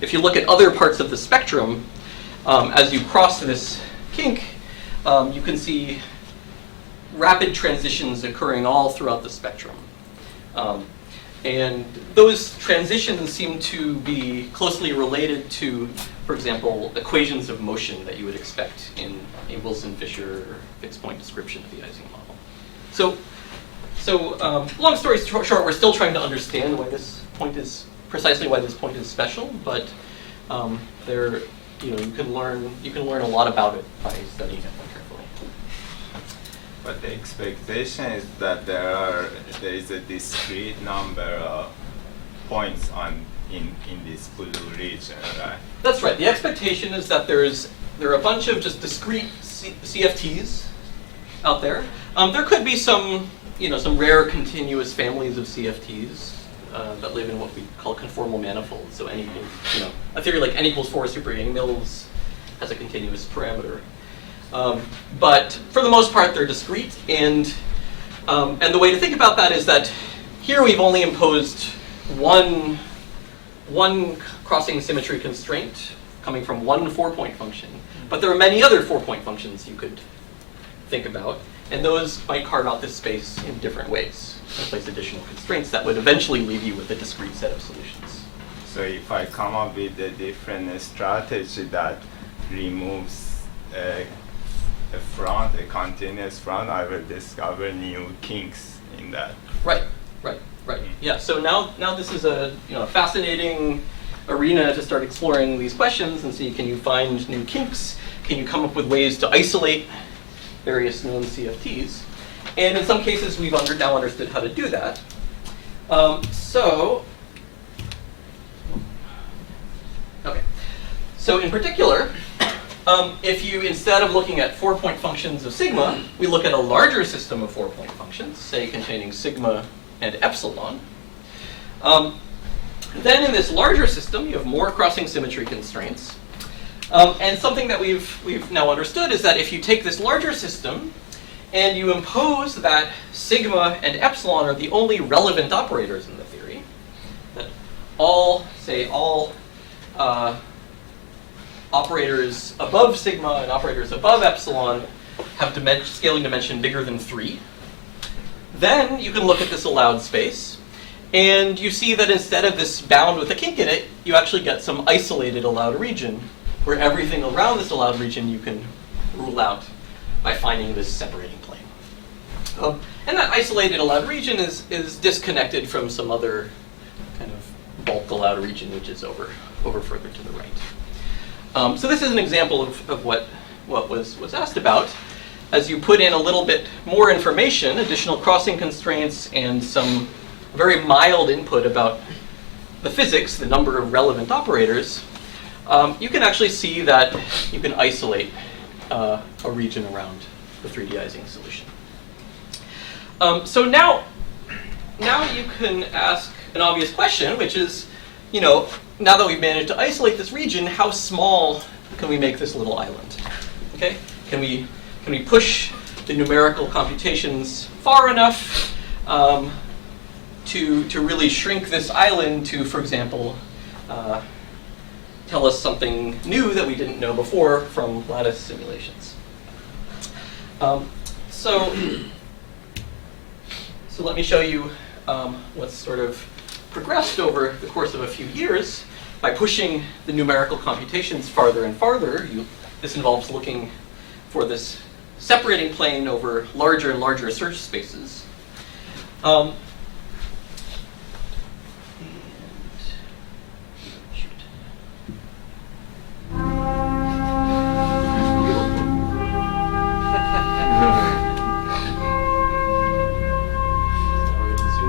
if you look at other parts of the spectrum, as you cross this kink, you can see rapid transitions occurring all throughout the spectrum. And those transitions seem to be closely related to, for example, equations of motion that you would expect in a Wilson-Fisher fixed point description of the Ising model. So long story short, we're still trying to understand why this point is precisely why this point is special, but you can learn a lot about it by studying it more carefully. But the expectation is that there is a discrete number of points in this blue region, right? That's right. The expectation is that there are a bunch of just discrete CFTs out there. There could be some rare continuous families of CFTs that live in what we call conformal manifolds. So a theory like n equals 4 super Yang Mills has a continuous parameter. But for the most part, they're discrete, and the way to think about that is that here we've only imposed one crossing symmetry constraint coming from one 4-point function. But there are many other 4-point functions you could think about, and those might carve out this space in different ways and place additional constraints that would eventually leave you with a discrete set of solutions. So if I come up with a different strategy that removes a continuous front, I will discover new kinks in that. Right. Yeah. So now this is a fascinating arena to start exploring these questions and see, can you find new kinks? Can you come up with ways to isolate various known CFTs? And in some cases, we've now understood how to do that. So in particular, if you, instead of looking at 4-point functions of sigma, we look at a larger system of 4-point functions, say containing sigma and epsilon, then in this larger system, you have more crossing symmetry constraints. And something that we've now understood is that if you take this larger system and you impose that sigma and epsilon are the only relevant operators in the theory, that all operators above sigma and operators above epsilon have scaling dimension bigger than 3, then you can look at this allowed space, and you see that instead of this bound with a kink in it, you actually get some isolated allowed region, where everything around this allowed region you can rule out by finding this separating plane. And that isolated allowed region is disconnected from some other kind of bulk allowed region, which is over further to the right. So this is an example of what was asked about. As you put in a little bit more information, additional crossing constraints, and some very mild input about the physics, the number of relevant operators, you can actually see that you can isolate a region around the 3D Ising solution. So now you can ask an obvious question, which is, now that we've managed to isolate this region, how small can we make this little island? Okay, can we push the numerical computations far enough to really shrink this island to, for example, tell us something new that we didn't know before from lattice simulations? So let me show you what's sort of progressed over the course of a few years by pushing the numerical computations farther and farther. This involves looking for this separating plane over larger and larger search spaces. Zoom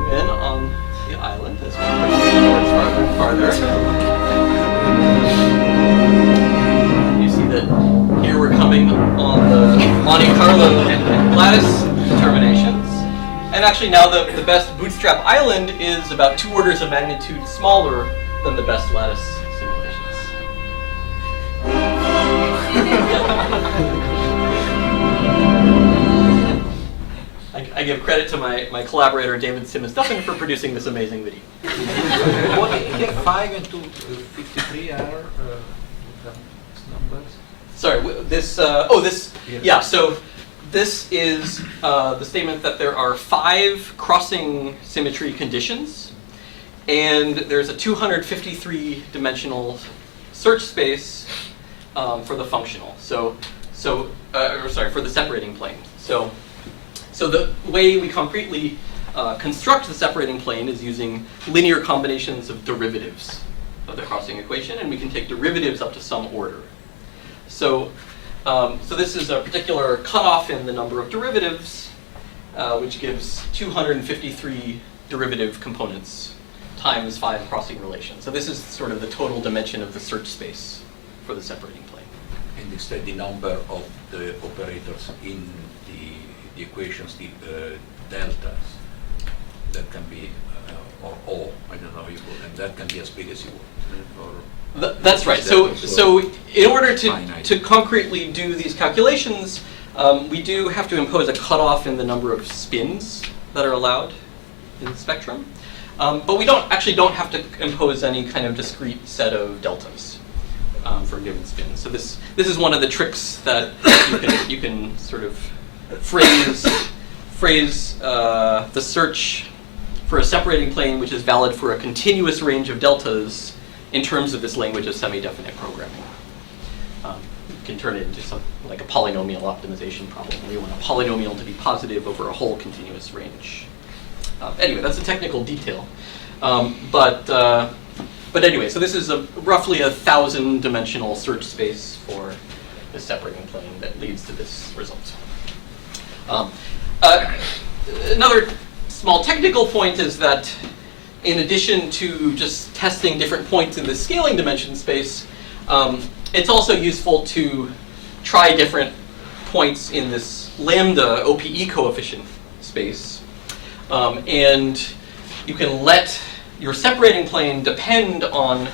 in on the island as we push farther and farther. You see that here we're coming on the Monte Carlo and lattice determinations. And actually now the best Bootstrap island is about 2 orders of magnitude smaller than the best lattice simulations. I give credit to my collaborator David Simmons-Duffin for producing this amazing video. What here 5 and 253 are numbers? Sorry, this, yeah, so this is the statement that there are 5 crossing symmetry conditions, and there's a 253-dimensional search space for the functional. For the separating plane. So the way we concretely construct the separating plane is using linear combinations of derivatives of the crossing equation, and we can take derivatives up to some order. So this is a particular cutoff in the number of derivatives, which gives 253 derivative components times 5 crossing relations. So this is sort of the total dimension of the search space for the separating plane. And instead the number of the operators in the equations, the deltas, that can be, or O, I don't know how you call them, that can be as big as you want. Or That's right. So in order to concretely do these calculations, we do have to impose a cutoff in the number of spins that are allowed in the spectrum. But we don't have to impose any kind of discrete set of deltas for a given spin. So this is one of the tricks that you can sort of phrase the search for a separating plane which is valid for a continuous range of deltas in terms of this language of semi-definite programming. You can turn it into something like a polynomial optimization problem where you want a polynomial to be positive over a whole continuous range. Anyway, that's a technical detail. But anyway, so this is roughly 1,000-dimensional search space for the separating plane that leads to this result. Another small technical point is that in addition to just testing different points in the scaling dimension space, it's also useful to try different points in this lambda OPE coefficient space. And you can let your separating plane depend on,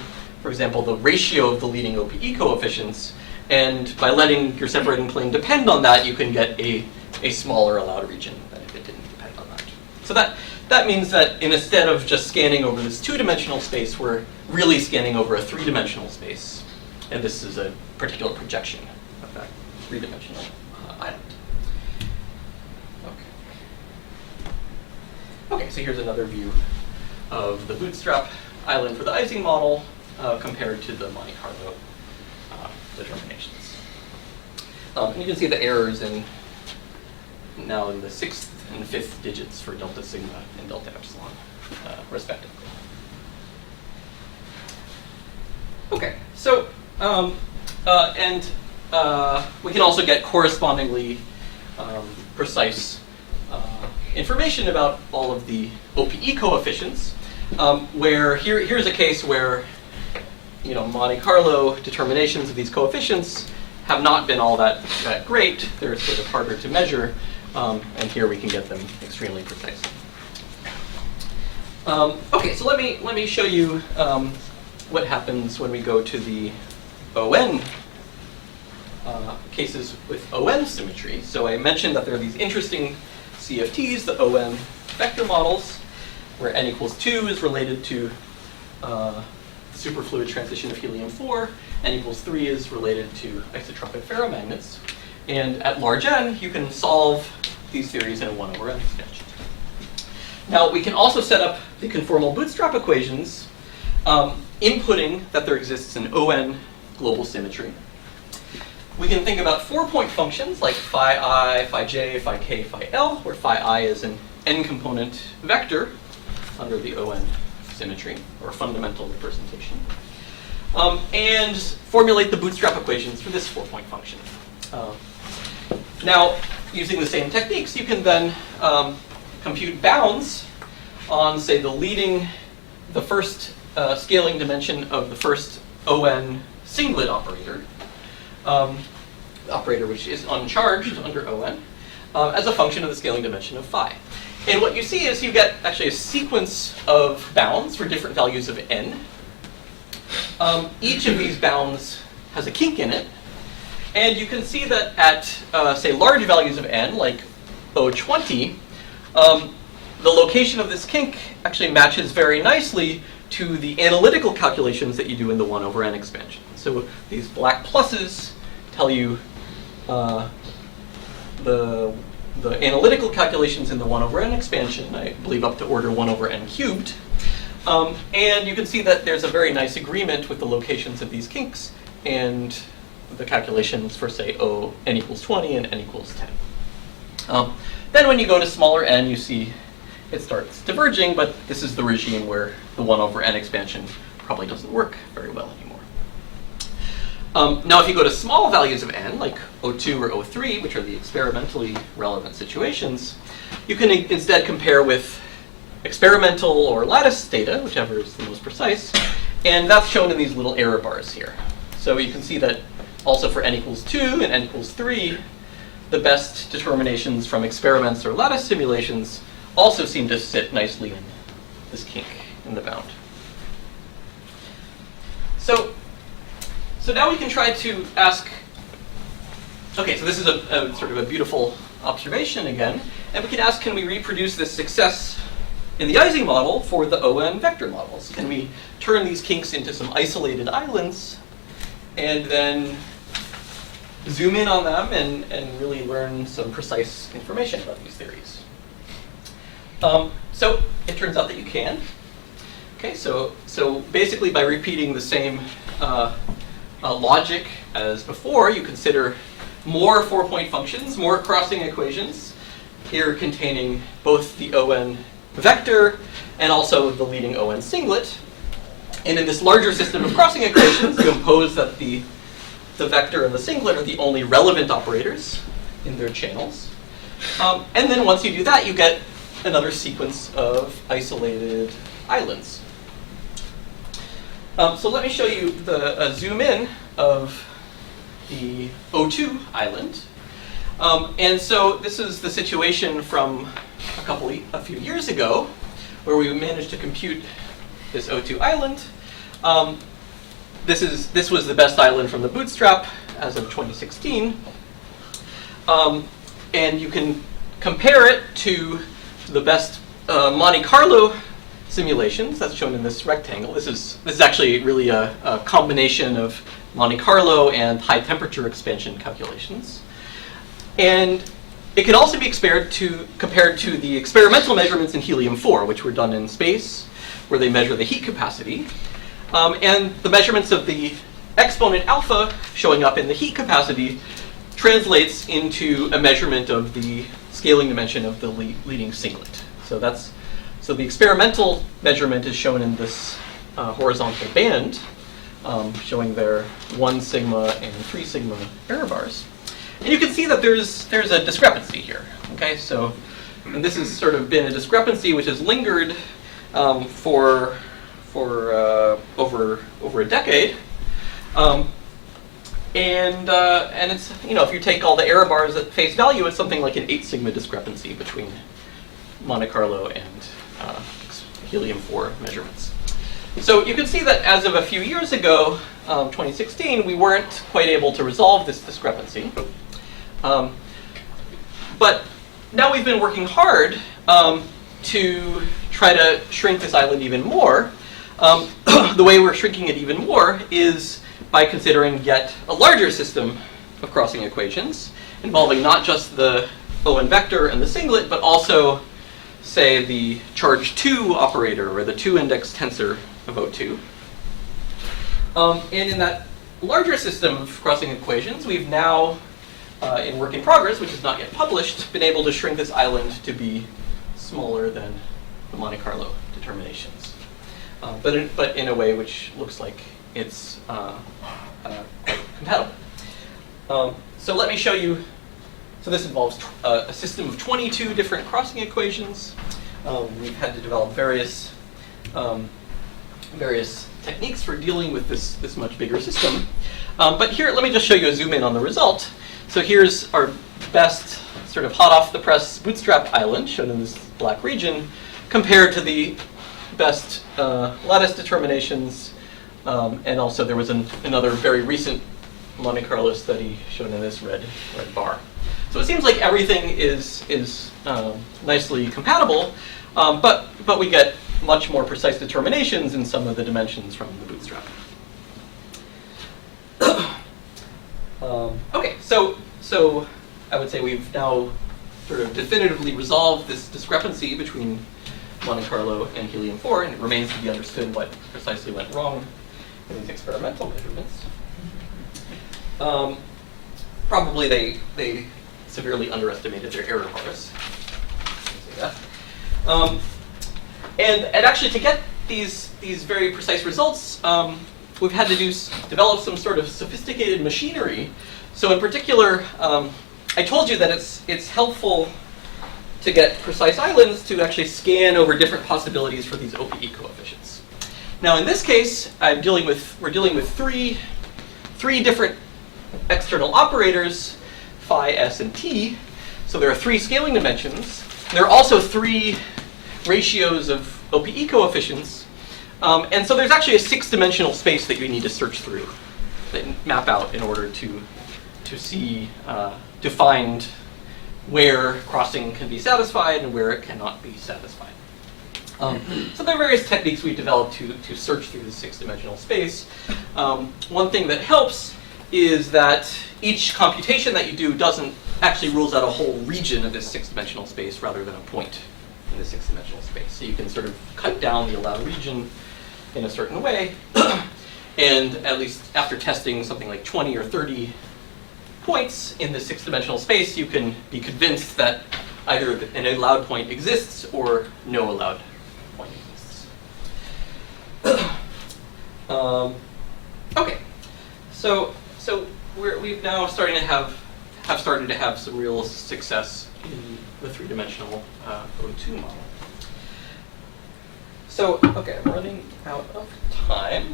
for example, the ratio of the leading OPE coefficients. And by letting your separating plane depend on that, you can get a smaller allowed region than if it didn't depend on that. So that means that instead of just scanning over this 2-dimensional space, we're really scanning over a 3-dimensional space. And this is a particular projection of that 3-dimensional island. Okay, so here's another view of the Bootstrap island for the Ising model compared to the Monte Carlo determinations. And you can see the errors now in the 6th and 5th digits for delta sigma and delta epsilon, respectively. Okay, so we can also get correspondingly precise information about all of the OPE coefficients, where here's a case where Monte Carlo determinations of these coefficients have not been all that great. They're sort of harder to measure, and here we can get them extremely precise. Okay, so let me show you what happens when we go to the ON cases with ON symmetry. So I mentioned that there are these interesting CFTs, the ON vector models, where n equals 2 is related to the superfluid transition of helium-4, n equals 3 is related to isotropic ferromagnets. And at large n, you can solve these theories in a 1 over n expansion. Now, we can also set up the conformal bootstrap equations, inputting that there exists an ON global symmetry. We can think about 4-point functions like phi I, phi j, phi k, phi l, where phi I is an n-component vector under the ON symmetry, or fundamental representation. And formulate the bootstrap equations for this 4-point function. Now, using the same techniques, you can then compute bounds on, say, the first scaling dimension of the first ON singlet operator, operator which is uncharged under ON, as a function of the scaling dimension of phi. And what you see is you get actually a sequence of bounds for different values of n. Each of these bounds has a kink in it. And you can see that at, say, large values of n, like O20, the location of this kink actually matches very nicely to the analytical calculations that you do in the 1 over n expansion. So these black pluses tell you the analytical calculations in the 1 over n expansion, I believe up to order 1 over n cubed. And you can see that there's a very nice agreement with the locations of these kinks and the calculations for, say, n equals 20 and n equals 10. Then when you go to smaller n, you see it starts diverging, but this is the regime where the 1 over n expansion probably doesn't work very well anymore. Now, if you go to small values of n, like O2 or O3, which are the experimentally relevant situations, you can instead compare with experimental or lattice data, whichever is the most precise, and that's shown in these little error bars here. So you can see that also for n equals 2 and n equals 3, the best determinations from experiments or lattice simulations also seem to sit nicely in this kink in the bound. So now we can try to ask, okay, so this is a sort of a beautiful observation again, and we can ask, can we reproduce this success in the Ising model for the ON vector models? Can we turn these kinks into some isolated islands and then zoom in on them and really learn some precise information about these theories? So it turns out that you can. Okay, so basically by repeating the same logic as before, you consider more 4-point functions, more crossing equations, here containing both the ON vector and also the leading ON singlet. And in this larger system of crossing equations, you impose that the vector and the singlet are the only relevant operators in their channels. And then once you do that, you get another sequence of isolated islands. So let me show you the zoom in of the O2 island. And so this is the situation from a few years ago, where we managed to compute this O2 island. This was the best island from the bootstrap as of 2016. And you can compare it to the best Monte Carlo simulations that's shown in this rectangle. This is actually really a combination of Monte Carlo and high temperature expansion calculations. And it can also be compared to the experimental measurements in helium-4, which were done in space, where they measure the heat capacity. And the measurements of the exponent alpha showing up in the heat capacity translates into a measurement of the scaling dimension of the leading singlet. So the experimental measurement is shown in this horizontal band, showing their 1 sigma and 3 sigma error bars. And you can see that there's a discrepancy here. Okay, and this has sort of been a discrepancy which has lingered for over a decade. And it's, if you take all the error bars at face value, it's something like an 8 sigma discrepancy between Monte Carlo and helium-4 measurements. So you can see that as of a few years ago, 2016, we weren't quite able to resolve this discrepancy. But now we've been working hard to try to shrink this island even more. The way we're shrinking it even more is by considering yet a larger system of crossing equations, involving not just the O(n) vector and the singlet, but also, say, the charge 2 operator, or the 2-index tensor of O2. And in that larger system of crossing equations, we've now, in work in progress, which is not yet published, been able to shrink this island to be smaller than the Monte Carlo determinations. But in a way which looks like it's compatible. So let me show you. So this involves a system of 22 different crossing equations. We've had to develop various techniques for dealing with this much bigger system. But here, let me just show you a zoom in on the result. So here's our best sort of hot off the press bootstrap island, shown in this black region, compared to the best lattice determinations. And also there was another very recent Monte Carlo study shown in this red bar. So it seems like everything is nicely compatible, but we get much more precise determinations in some of the dimensions from the bootstrap. Okay, so I would say we've now sort of definitively resolved this discrepancy between Monte Carlo and helium-4, and it remains to be understood what precisely went wrong in these experimental measurements. Probably they severely underestimated their error bars. And actually, to get these very precise results, we've had to develop some sort of sophisticated machinery. So in particular, I told you that it's helpful to get precise islands to actually scan over different possibilities for these OPE coefficients. Now in this case, we're dealing with three different external operators, phi, s, and t. So there are 3 scaling dimensions. There are also 3 ratios of OPE coefficients. And so there's actually a 6-dimensional space that you need to search through, that map out in order to find where crossing can be satisfied and where it cannot be satisfied. So there are various techniques we've developed to search through the 6-dimensional space. One thing that helps is that each computation that you do actually rules out a whole region of this 6-dimensional space rather than a point in the 6-dimensional space. So you can sort of cut down the allowed region in a certain way, and at least after testing something like 20 or 30 points in the 6-dimensional space, you can be convinced that either an allowed point exists or no allowed point exists. Okay, so we've now started to have some real success in the 3-dimensional O2 model. So, okay, I'm running out of time.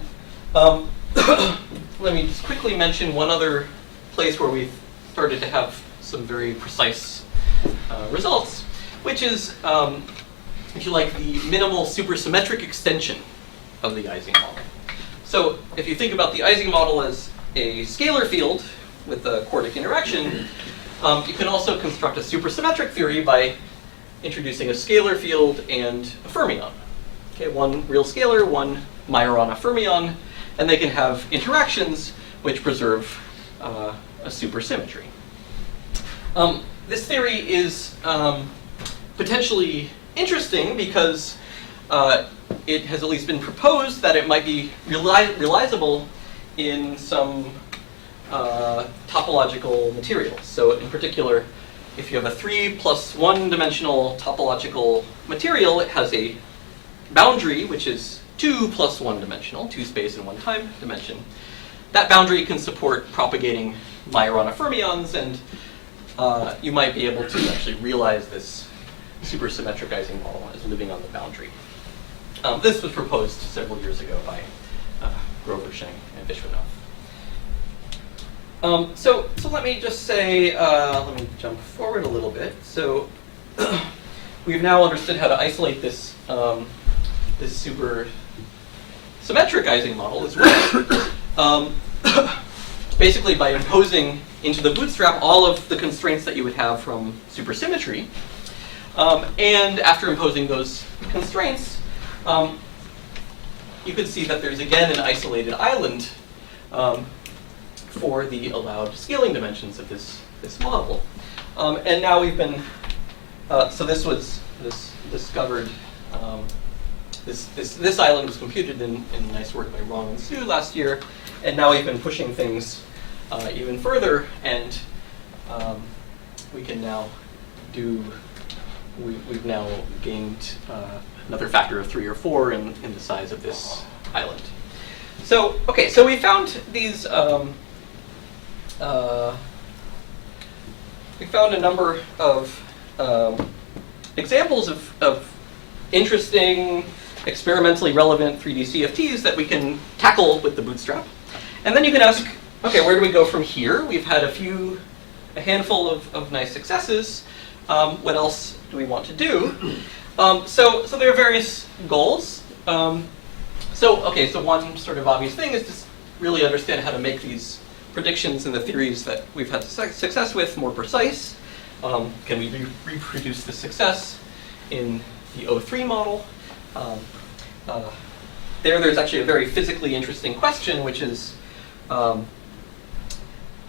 Let me just quickly mention one other place where we've started to have some very precise results, which is, if you like, the minimal supersymmetric extension of the Ising model. So if you think about the Ising model as a scalar field with a quartic interaction, you can also construct a supersymmetric theory by introducing a scalar field and a fermion. Okay, one real scalar, one Majorana fermion, and they can have interactions which preserve a supersymmetry. This theory is potentially interesting because it has at least been proposed that it might be realizable in some topological materials. So in particular, if you have a 3 plus 1 dimensional topological material, it has a boundary which is 2 plus 1 dimensional, 2 space and 1 time dimension. That boundary can support propagating Majorana fermions, and you might be able to actually realize this supersymmetric Ising model as living on the boundary. This was proposed several years ago by Grover, Sheng, and Vishwanath. So let me just say, let me jump forward a little bit. So we've now understood how to isolate this this supersymmetric Ising model as well. basically by imposing into the bootstrap all of the constraints that you would have from supersymmetry. And after imposing those constraints, you could see that there's again an isolated island for the allowed scaling dimensions of this model. And now we've been, so this was discovered, this island was computed in nice work by Rong and Su last year, and now we've been pushing things even further, and we can now we've now gained another factor of 3 or 4 in the size of this island. So, okay, so we found these, we found a number of examples of interesting, experimentally relevant 3D CFTs that we can tackle with the bootstrap. And then you can ask, okay, where do we go from here? We've had a handful of nice successes. What else do we want to do? So there are various goals. So one sort of obvious thing is to really understand how to make these predictions and the theories that we've had success with more precise. Can we reproduce the success in the O3 model? There's actually a very physically interesting question, which is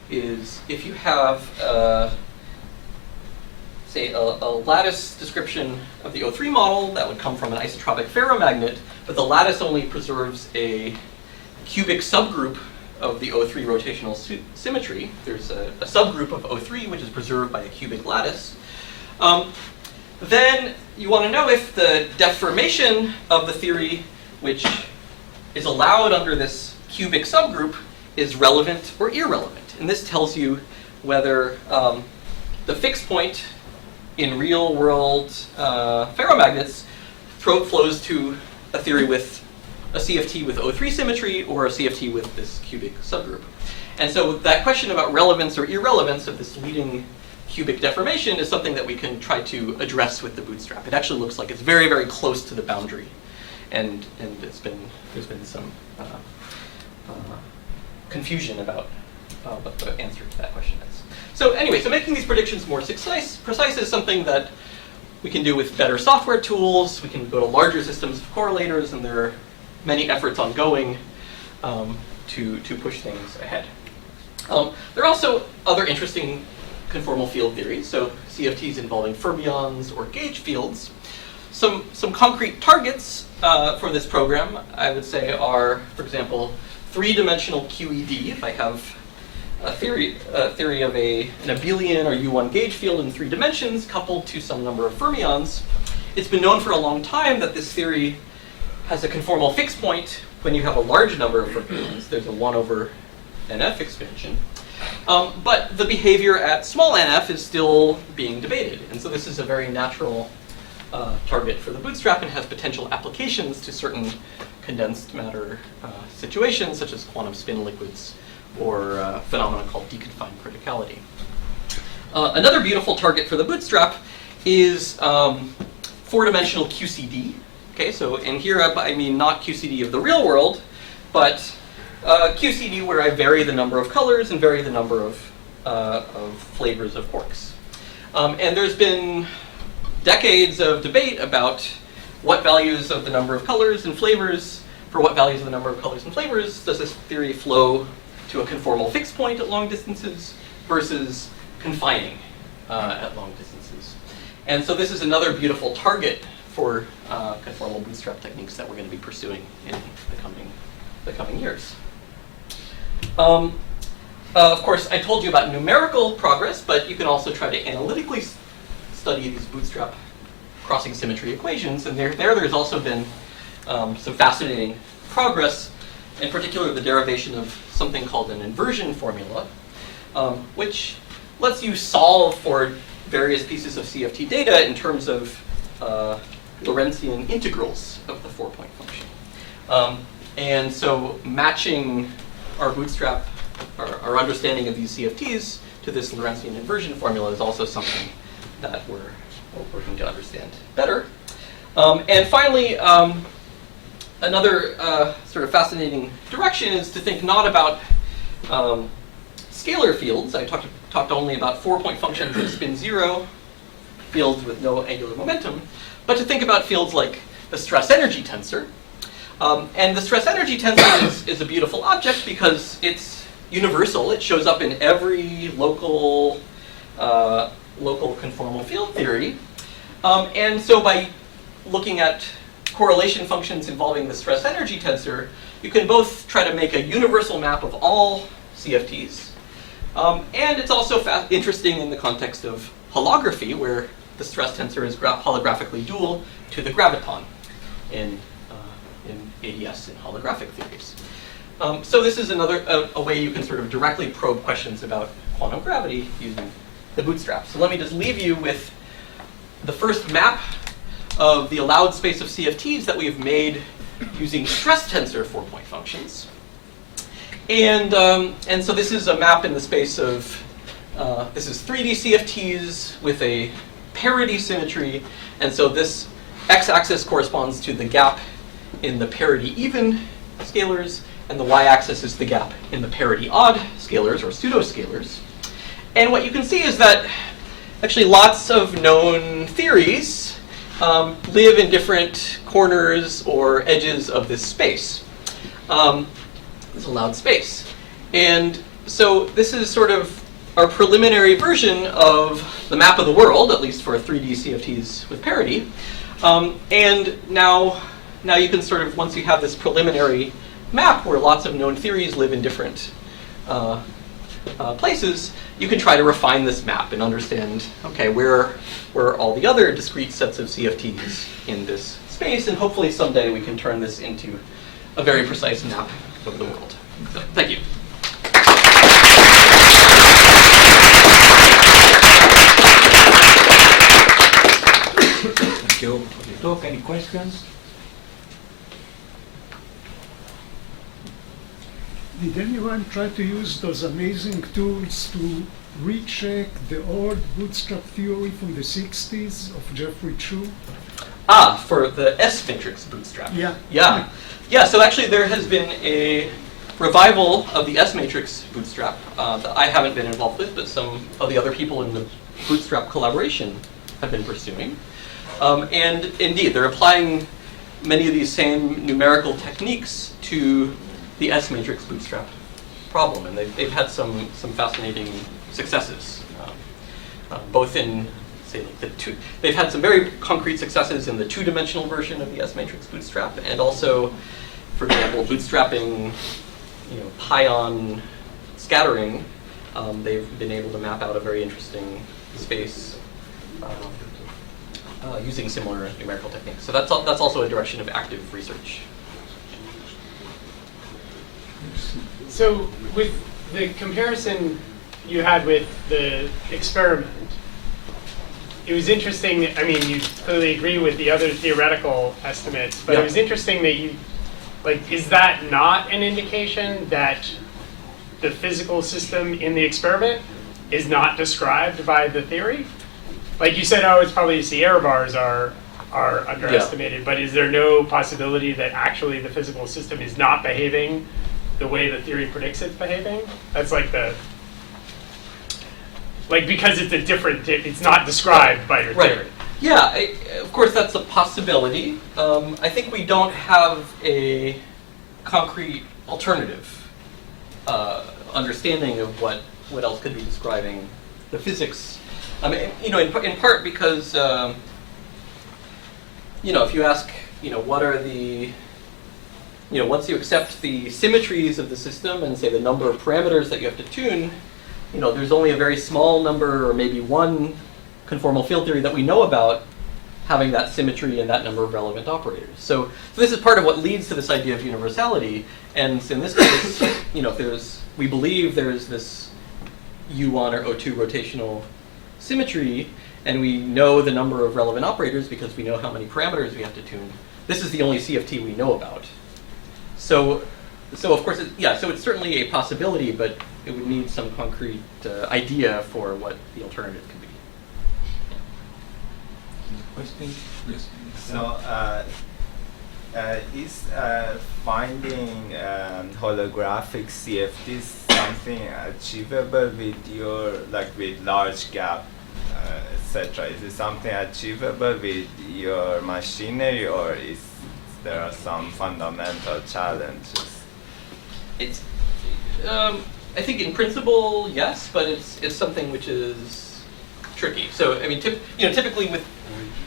if you have, say, a lattice description of the O3 model that would come from an isotropic ferromagnet, but the lattice only preserves a cubic subgroup of the O3 rotational symmetry. There's a subgroup of O3 which is preserved by a cubic lattice. Then you want to know if the deformation of the theory which is allowed under this cubic subgroup is relevant or irrelevant. And this tells you whether the fixed point in real world ferromagnets flows to a theory with a CFT with O3 symmetry or a CFT with this cubic subgroup. And so that question about relevance or irrelevance of this leading cubic deformation is something that we can try to address with the bootstrap. It actually looks like it's very, very close to the boundary. And there's been some confusion about what the answer to that question is. So anyway, so making these predictions more precise is something that we can do with better software tools. We can go to larger systems of correlators, and there are many efforts ongoing to push things ahead. There are also other interesting conformal field theories, so CFTs involving fermions or gauge fields. Some concrete targets for this program, I would say, are, for example, 3-dimensional QED. If I have a theory of an abelian or U1 gauge field in 3 dimensions coupled to some number of fermions, it's been known for a long time that this theory has a conformal fixed point when you have a large number of fermions. There's a 1 over NF expansion. But the behavior at small NF is still being debated. And so this is a very natural target for the bootstrap and has potential applications to certain condensed matter situations, such as quantum spin liquids or a phenomenon called deconfined criticality. Another beautiful target for the bootstrap is 4-dimensional QCD. Okay, so in here I mean not QCD of the real world, but QCD where I vary the number of colors and vary the number of flavors of quarks. And there's been decades of debate about what values of the number of colors and flavors, for what values of the number of colors and flavors does this theory flow to a conformal fixed point at long distances versus confining at long distances. And so this is another beautiful target for conformal bootstrap techniques that we're going to be pursuing in the coming years. Of course, I told you about numerical progress, but you can also try to analytically study these bootstrap crossing symmetry equations, and there's also been some fascinating progress, in particular the derivation of something called an inversion formula, which lets you solve for various pieces of CFT data in terms of Lorentzian integrals of the 4-point function. And so matching our bootstrap, our understanding of these CFTs to this Lorentzian inversion formula is also something that we're working to understand better. And finally, another sort of fascinating direction is to think not about scalar fields. I talked only about 4-point functions that spin 0, fields with no angular momentum, but to think about fields like the stress energy tensor. And the stress energy tensor is a beautiful object because it's universal. It shows up in every local conformal field theory. And so by looking at correlation functions involving the stress energy tensor, you can both try to make a universal map of all CFTs. And it's also interesting in the context of holography, where the stress tensor is holographically dual to the graviton in ADS and holographic theories. So this is another a way you can sort of directly probe questions about quantum gravity using the bootstrap. So let me just leave you with the first map of the allowed space of CFTs that we've made using stress tensor 4-point functions. And so this is a map in the space of, this is 3D CFTs with a parity symmetry. And so this x-axis corresponds to the gap in the parity even scalars, and the y-axis is the gap in the parity odd scalars, or pseudo-scalars. And what you can see is that actually lots of known theories live in different corners or edges of this space, this allowed space. And so this is sort of our preliminary version of the map of the world, at least for 3D CFTs with parity. And now you can sort of, once you have this preliminary map where lots of known theories live in different places, you can try to refine this map and understand, okay, where are all the other discrete sets of CFTs in this space, and hopefully someday we can turn this into a very precise map of the world. So, thank you. Thank you for the talk. Any questions? Did anyone try to use those amazing tools to recheck the old bootstrap theory from the 60s of Jeffrey Chu? For the S-matrix bootstrap. Yeah. Yeah, so actually there has been a revival of the S-matrix bootstrap that I haven't been involved with, but some of the other people in the bootstrap collaboration have been pursuing. And indeed, they're applying many of these same numerical techniques to the S-matrix bootstrap problem, and they've had some fascinating successes, both in, say, like they've had some very concrete successes in the 2-dimensional version of the S-matrix bootstrap, and also, for example, bootstrapping, pion scattering. They've been able to map out a very interesting space using similar numerical techniques. So that's also a direction of active research. So with the comparison you had with the experiment, it was interesting. I mean, you clearly agree with the other theoretical estimates, but Yeah. It was interesting that you, is that not an indication that the physical system in the experiment is not described by the theory? Like you said, oh, it's probably the error bars are underestimated, but is there no possibility that actually the physical system is not behaving the way the theory predicts it's behaving? That's because it's it's not described by your theory. Right. Yeah, of course that's a possibility. I think we don't have a concrete alternative understanding of what else could be describing the physics. I mean, in part because, if you ask, what are the, once you accept the symmetries of the system and say the number of parameters that you have to tune, there's only a very small number, or maybe one conformal field theory that we know about having that symmetry and that number of relevant operators. So this is part of what leads to this idea of universality. And in this case, we believe there's this U1 or O2 rotational symmetry, and we know the number of relevant operators because we know how many parameters we have to tune. This is the only CFT we know about. So of course, so it's certainly a possibility, but it would need some concrete idea for what the alternative could be. Questions? Yes. So Is finding holographic CFTs something achievable with your, like with large gap, etc.? Is it something achievable with your machinery, or is there are some fundamental challenges? It's, I think in principle, yes, but it's something which is tricky. So I mean, typically with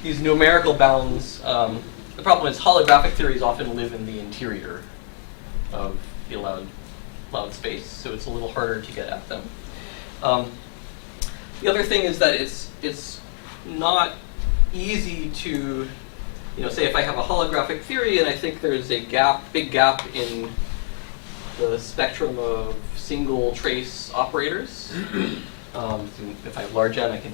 these numerical bounds, the problem is holographic theories often live in the interior of the allowed space, so it's a little harder to get at them. The other thing is that it's not easy to, say if I have a holographic theory and I think there's a big gap in the spectrum of single trace operators. So if I have large n, I can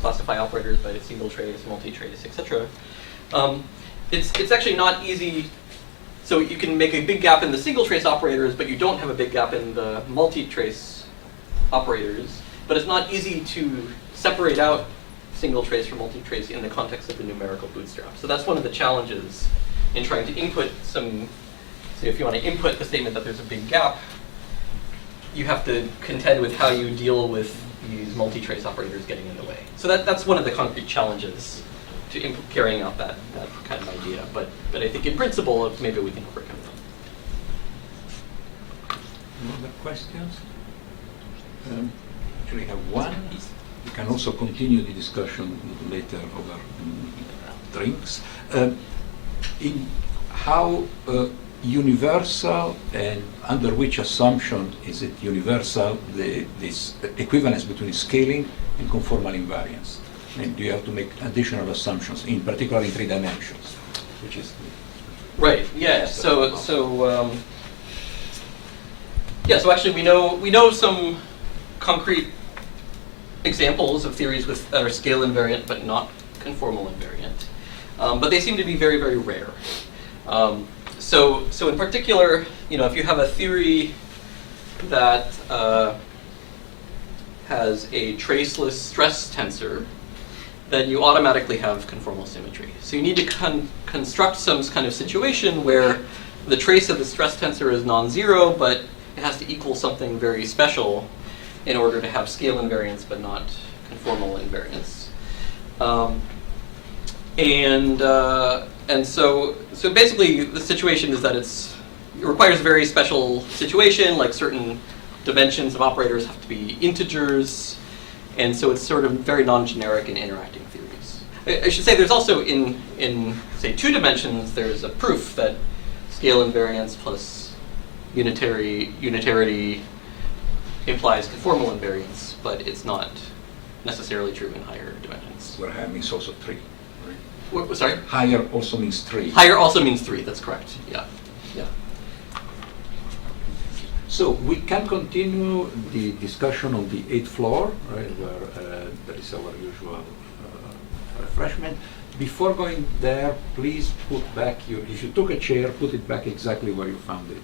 classify operators by single trace, multi-trace, etc. It's actually not easy. So you can make a big gap in the single trace operators, but you don't have a big gap in the multi-trace operators. But it's not easy to separate out single trace from multi-trace in the context of the numerical bootstrap. So that's one of the challenges in trying to input some. So if you want to input the statement that there's a big gap, you have to contend with how you deal with these multi-trace operators getting in the way. So that's one of the concrete challenges to carrying out that kind of idea. But I think in principle, maybe we can overcome them. Any other questions? Actually, I have one. We can also continue the discussion later over drinks. In how universal and under which assumption is it universal, this equivalence between scaling and conformal invariance? And do you have to make additional assumptions, in particular in 3 dimensions, which is right? Yeah. So actually we know some concrete examples of theories that are scale invariant but not conformal invariant, but they seem to be very, very rare. So in particular, if you have a theory that has a traceless stress tensor, then you automatically have conformal symmetry. So you need to construct some kind of situation where the trace of the stress tensor is non-zero, but it has to equal something very special in order to have scale invariance but not conformal invariance. And so basically the situation is that it requires a very special situation, like certain dimensions of operators have to be integers, and so it's sort of very non-generic in interacting theories. I should say there's also in say 2 dimensions, there's a proof that scale invariance plus unitarity implies conformal invariance, but it's not necessarily true in higher dimensions. where higher means also 3. Sorry? Higher also means 3. Higher also means 3, that's correct, yeah. So we can continue the discussion on the 8th floor, right, where there is our usual refreshment. Before going there, please put back if you took a chair, put it back exactly where you found it.